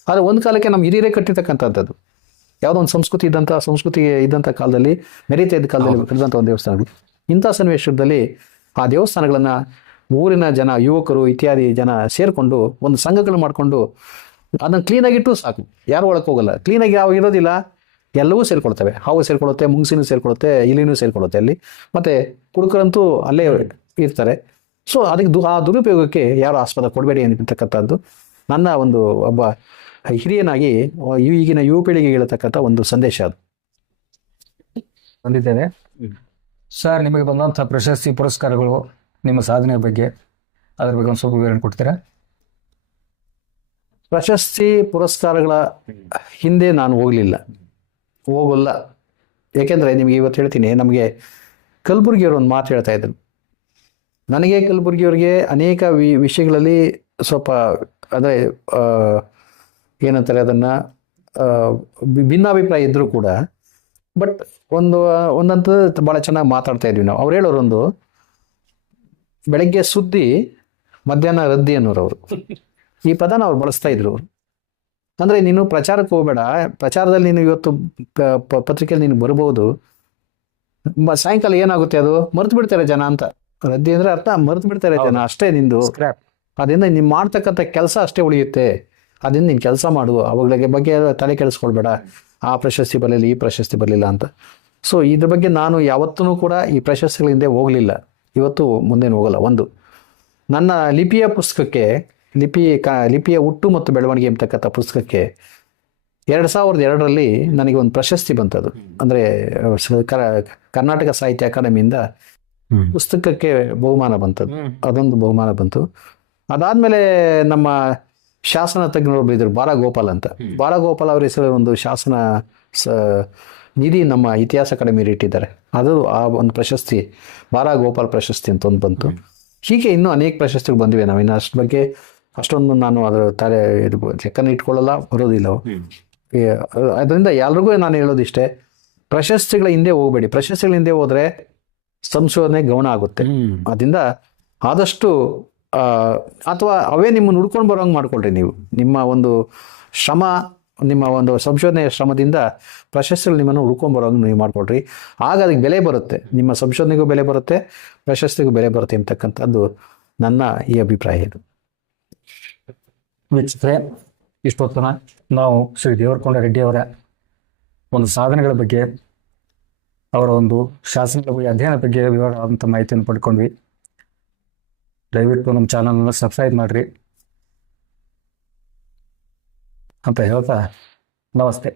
ಆದರೆ ಒಂದು ಕಾಲಕ್ಕೆ ನಮ್ಮ ಹಿರಿಯರೇ ಕಟ್ಟಿರ್ತಕ್ಕಂಥದ್ದು ಯಾವುದೋ ಒಂದು ಸಂಸ್ಕೃತಿ ಇದ್ದಂಥ ಕಾಲದಲ್ಲಿ, ಮೆರೀತಾ ಇದ್ದ ಕಾಲದಲ್ಲಿ ಕಟ್ಟಿದಂಥ ಒಂದು ದೇವಸ್ಥಾನಗಳು. ಇಂಥ ಸನ್ನಿವೇಶದಲ್ಲಿ ಆ ದೇವಸ್ಥಾನಗಳನ್ನು ಊರಿನ ಜನ, ಯುವಕರು ಇತ್ಯಾದಿ ಜನ ಸೇರಿಕೊಂಡು ಒಂದು ಸಂಘಗಳು ಮಾಡಿಕೊಂಡು ಅದನ್ನು ಕ್ಲೀನಾಗಿಟ್ಟು ಸಾಕು, ಯಾರು ಒಳಕ್ಕೆ ಹೋಗಲ್ಲ. ಕ್ಲೀನಾಗಿ ಯಾವ ಇರೋದಿಲ್ಲ, ಎಲ್ಲವೂ ಸೇರ್ಕೊಳ್ತವೆ. ಹಾವು ಸೇರ್ಕೊಳ್ಳುತ್ತೆ, ಮುಂಗ್ಸಿನೂ ಸೇರ್ಕೊಳ್ಳುತ್ತೆ, ಇಲಿನೂ ಸೇರ್ಕೊಳ್ಳುತ್ತೆ ಅಲ್ಲಿ. ಮತ್ತು ಕುಡುಕರಂತೂ ಅಲ್ಲೇ ಇರ್ತಾರೆ. ಸೊ ಅದಕ್ಕೆ ಆ ದುರುಪಯೋಗಕ್ಕೆ ಯಾರು ಆಸ್ಪದ ಕೊಡಬೇಡಿ ಅಂತಕ್ಕಂಥದ್ದು ನನ್ನ ಒಬ್ಬ ಹಿರಿಯನಾಗಿ ಈಗಿನ ಯುವ ಪೀಳಿಗೆಗೆ ಹೇಳತಕ್ಕಂಥ ಒಂದು ಸಂದೇಶ. ಅದು ಬಂದಿದ್ದೇವೆ ಸರ್. ನಿಮಗೆ ಬಂದಂಥ ಪ್ರಶಸ್ತಿ ಪುರಸ್ಕಾರಗಳು, ನಿಮ್ಮ ಸಾಧನೆ ಬಗ್ಗೆ ಅದ್ರ ಬಗ್ಗೆ ಒಂದು ಸ್ವಲ್ಪ ವಿವರಣೆ ಕೊಡ್ತೀರಾ? ಪ್ರಶಸ್ತಿ ಪುರಸ್ಕಾರಗಳ ಹಿಂದೆ ನಾನು ಹೋಗಲ್ಲ. ಏಕೆಂದರೆ ನಿಮಗೆ ಇವತ್ತು ಹೇಳ್ತೀನಿ, ನಮಗೆ ಕಲಬುರ್ಗಿಯವರು ಒಂದು ಮಾತು ಹೇಳ್ತಾ ಇದ್ರು. ನನಗೆ ಕಲಬುರ್ಗಿಯವ್ರಿಗೆ ಅನೇಕ ವಿಷಯಗಳಲ್ಲಿ ಸ್ವಲ್ಪ ಅಂದರೆ ಏನಂತಾರೆ ಅದನ್ನು ಭಿನ್ನಾಭಿಪ್ರಾಯ ಇದ್ದರೂ ಕೂಡ ಬಟ್ ಒಂದಂತ ಭಾಳ ಚೆನ್ನಾಗಿ ಮಾತಾಡ್ತಾ ಇದ್ವಿ ನಾವು. ಅವ್ರು ಹೇಳೋರೊಂದು, ಬೆಳಗ್ಗೆ ಸುದ್ದಿ ಮಧ್ಯಾಹ್ನ ರದ್ದಿ ಅನ್ನೋರವರು. ಈ ಪದನ ಅವ್ರು ಬಳಸ್ತಾ ಇದ್ರು. ಅಂದರೆ ನೀನು ಪ್ರಚಾರಕ್ಕೆ ಹೋಗಬೇಡ, ಪ್ರಚಾರದಲ್ಲಿ ನೀನು ಇವತ್ತು ಪತ್ರಿಕೆಯಲ್ಲಿ ನೀನು ಬರ್ಬೋದು, ಸಾಯಂಕಾಲ ಏನಾಗುತ್ತೆ ಅದು ಮರೆತು ಬಿಡ್ತಾರೆ ಜನ ಅಂತ. ರದ್ದಿ ಅಂದರೆ ಅರ್ಥ ಮರೆತು ಬಿಡ್ತಾರೆ ಜನ, ಅಷ್ಟೇ ನಿಂದು. ಅದರಿಂದ ನೀನು ಮಾಡ್ತಕ್ಕಂಥ ಕೆಲಸ ಅಷ್ಟೇ ಉಳಿಯುತ್ತೆ, ಅದರಿಂದ ನೀನು ಕೆಲಸ ಮಾಡು, ಅವುಗಳ ಬಗ್ಗೆ ತಲೆ ಕೆಡಿಸ್ಕೊಳ್ಬೇಡ, ಆ ಪ್ರಶಸ್ತಿ ಬರಲಿಲ್ಲ ಈ ಪ್ರಶಸ್ತಿ ಬರಲಿಲ್ಲ ಅಂತ. ಸೊ ಇದ್ರ ಬಗ್ಗೆ ನಾನು ಯಾವತ್ತೂ ಕೂಡ ಈ ಪ್ರಶಸ್ತಿಗಳ ಹಿಂದೆ ಹೋಗಲಿಲ್ಲ, ಇವತ್ತು ಮುಂದೇನು ಹೋಗಲ್ಲ. ಒಂದು, ನನ್ನ ಲಿಪಿಯ ಪುಸ್ತಕಕ್ಕೆ, ಲಿಪಿಯ ಹುಟ್ಟು ಮತ್ತು ಬೆಳವಣಿಗೆ ಎಂಬತಕ್ಕಂಥ ಪುಸ್ತಕಕ್ಕೆ 2002ರಲ್ಲಿ ನನಗೆ ಒಂದು ಪ್ರಶಸ್ತಿ ಬಂತದು. ಅಂದರೆ ಕರ್ನಾಟಕ ಸಾಹಿತ್ಯ ಅಕಾಡೆಮಿಯಿಂದ ಪುಸ್ತಕಕ್ಕೆ ಬಹುಮಾನ ಬಂತದ್ದು. ಅದೊಂದು ಬಹುಮಾನ ಬಂತು. ಅದಾದಮೇಲೆ ನಮ್ಮ ಶಾಸನ ತಜ್ಞರೊಬ್ಬರು ಇದ್ರು, ಬಾಲಗೋಪಾಲ್ ಅಂತ. ಬಾಲಗೋಪಾಲ್ ಅವರ ಹೆಸರು ಒಂದು ಶಾಸನ ನಿಧಿ ನಮ್ಮ ಇತಿಹಾಸ ಅಕಾಡೆಮಿಯಲ್ಲಿ ಇಟ್ಟಿದ್ದಾರೆ. ಅದು ಆ ಒಂದು ಪ್ರಶಸ್ತಿ, ಬಾಲಗೋಪಾಲ್ ಪ್ರಶಸ್ತಿ ಅಂತ ಒಂದು ಬಂತು. ಹೀಗೆ ಇನ್ನೂ ಅನೇಕ ಪ್ರಶಸ್ತಿಗಳು ಬಂದಿವೆ. ನಾವು ಇನ್ನು ಅಷ್ಟ್ರ ಬಗ್ಗೆ ಅಷ್ಟೊಂದು ನಾನು ಅದರ ಲೆಕ್ಕನ ಇಟ್ಕೊಳ್ಳಲ್ಲ, ಬರೋದಿಲ್ಲ. ಅದರಿಂದ ಎಲ್ರಿಗೂ ನಾನು ಹೇಳೋದಿಷ್ಟೇ, ಪ್ರಶಸ್ತಿಗಳ ಹಿಂದೆ ಹೋಗಬೇಡಿ. ಪ್ರಶಸ್ತಿಗಳ ಹಿಂದೆ ಹೋದರೆ ಸಂಶೋಧನೆ ಗೌಣ ಆಗುತ್ತೆ. ಅದರಿಂದ ಆದಷ್ಟು ಅಥವಾ ಅವೇ ನಿಮ್ಮನ್ನು ಹುಡ್ಕೊಂಡು ಬರೋಂಗೆ ಮಾಡ್ಕೊಳ್ರಿ. ನೀವು ನಿಮ್ಮ ಒಂದು ಶ್ರಮ, ನಿಮ್ಮ ಒಂದು ಸಂಶೋಧನೆಯ ಶ್ರಮದಿಂದ ಪ್ರಶಸ್ತಿಗಳು ನಿಮ್ಮನ್ನು ಹುಡ್ಕೊಂಡು ಬರೋಂಗೆ ನೀವು ಮಾಡ್ಕೊಳ್ರಿ. ಆಗ ಅದಕ್ಕೆ ಬೆಲೆ ಬರುತ್ತೆ, ನಿಮ್ಮ ಸಂಶೋಧನೆಗೂ ಬೆಲೆ ಬರುತ್ತೆ, ಪ್ರಶಸ್ತಿಗೂ ಬೆಲೆ ಬರುತ್ತೆ ಅಂತಕ್ಕಂಥದ್ದು ನನ್ನ ಈ ಅಭಿಪ್ರಾಯ. ಇದು ವೀಕ್ಷಕರೇ, ಇಷ್ಟೊತ್ತನ ನಾವು ಶ್ರೀ ದೇವರಕೊಂಡ ರೆಡ್ಡಿ ಅವರ ಒಂದು ಸಾಧನೆಗಳ ಬಗ್ಗೆ, ಅವರ ಒಂದು ಶಾಸನಗಳ ಬಗ್ಗೆ, ಅಧ್ಯಯನದ ಬಗ್ಗೆ ವಿವರವಾದಂಥ ಮಾಹಿತಿಯನ್ನು ಪಡ್ಕೊಂಡ್ವಿ. ದಯವಿಟ್ಟು ನಮ್ಮ ಚಾನಲ್ನ ಸಬ್ಸ್ಕ್ರೈಬ್ ಮಾಡಿರಿ ಅಂತ ಹೇಳ್ತಾ ನಮಸ್ತೆ.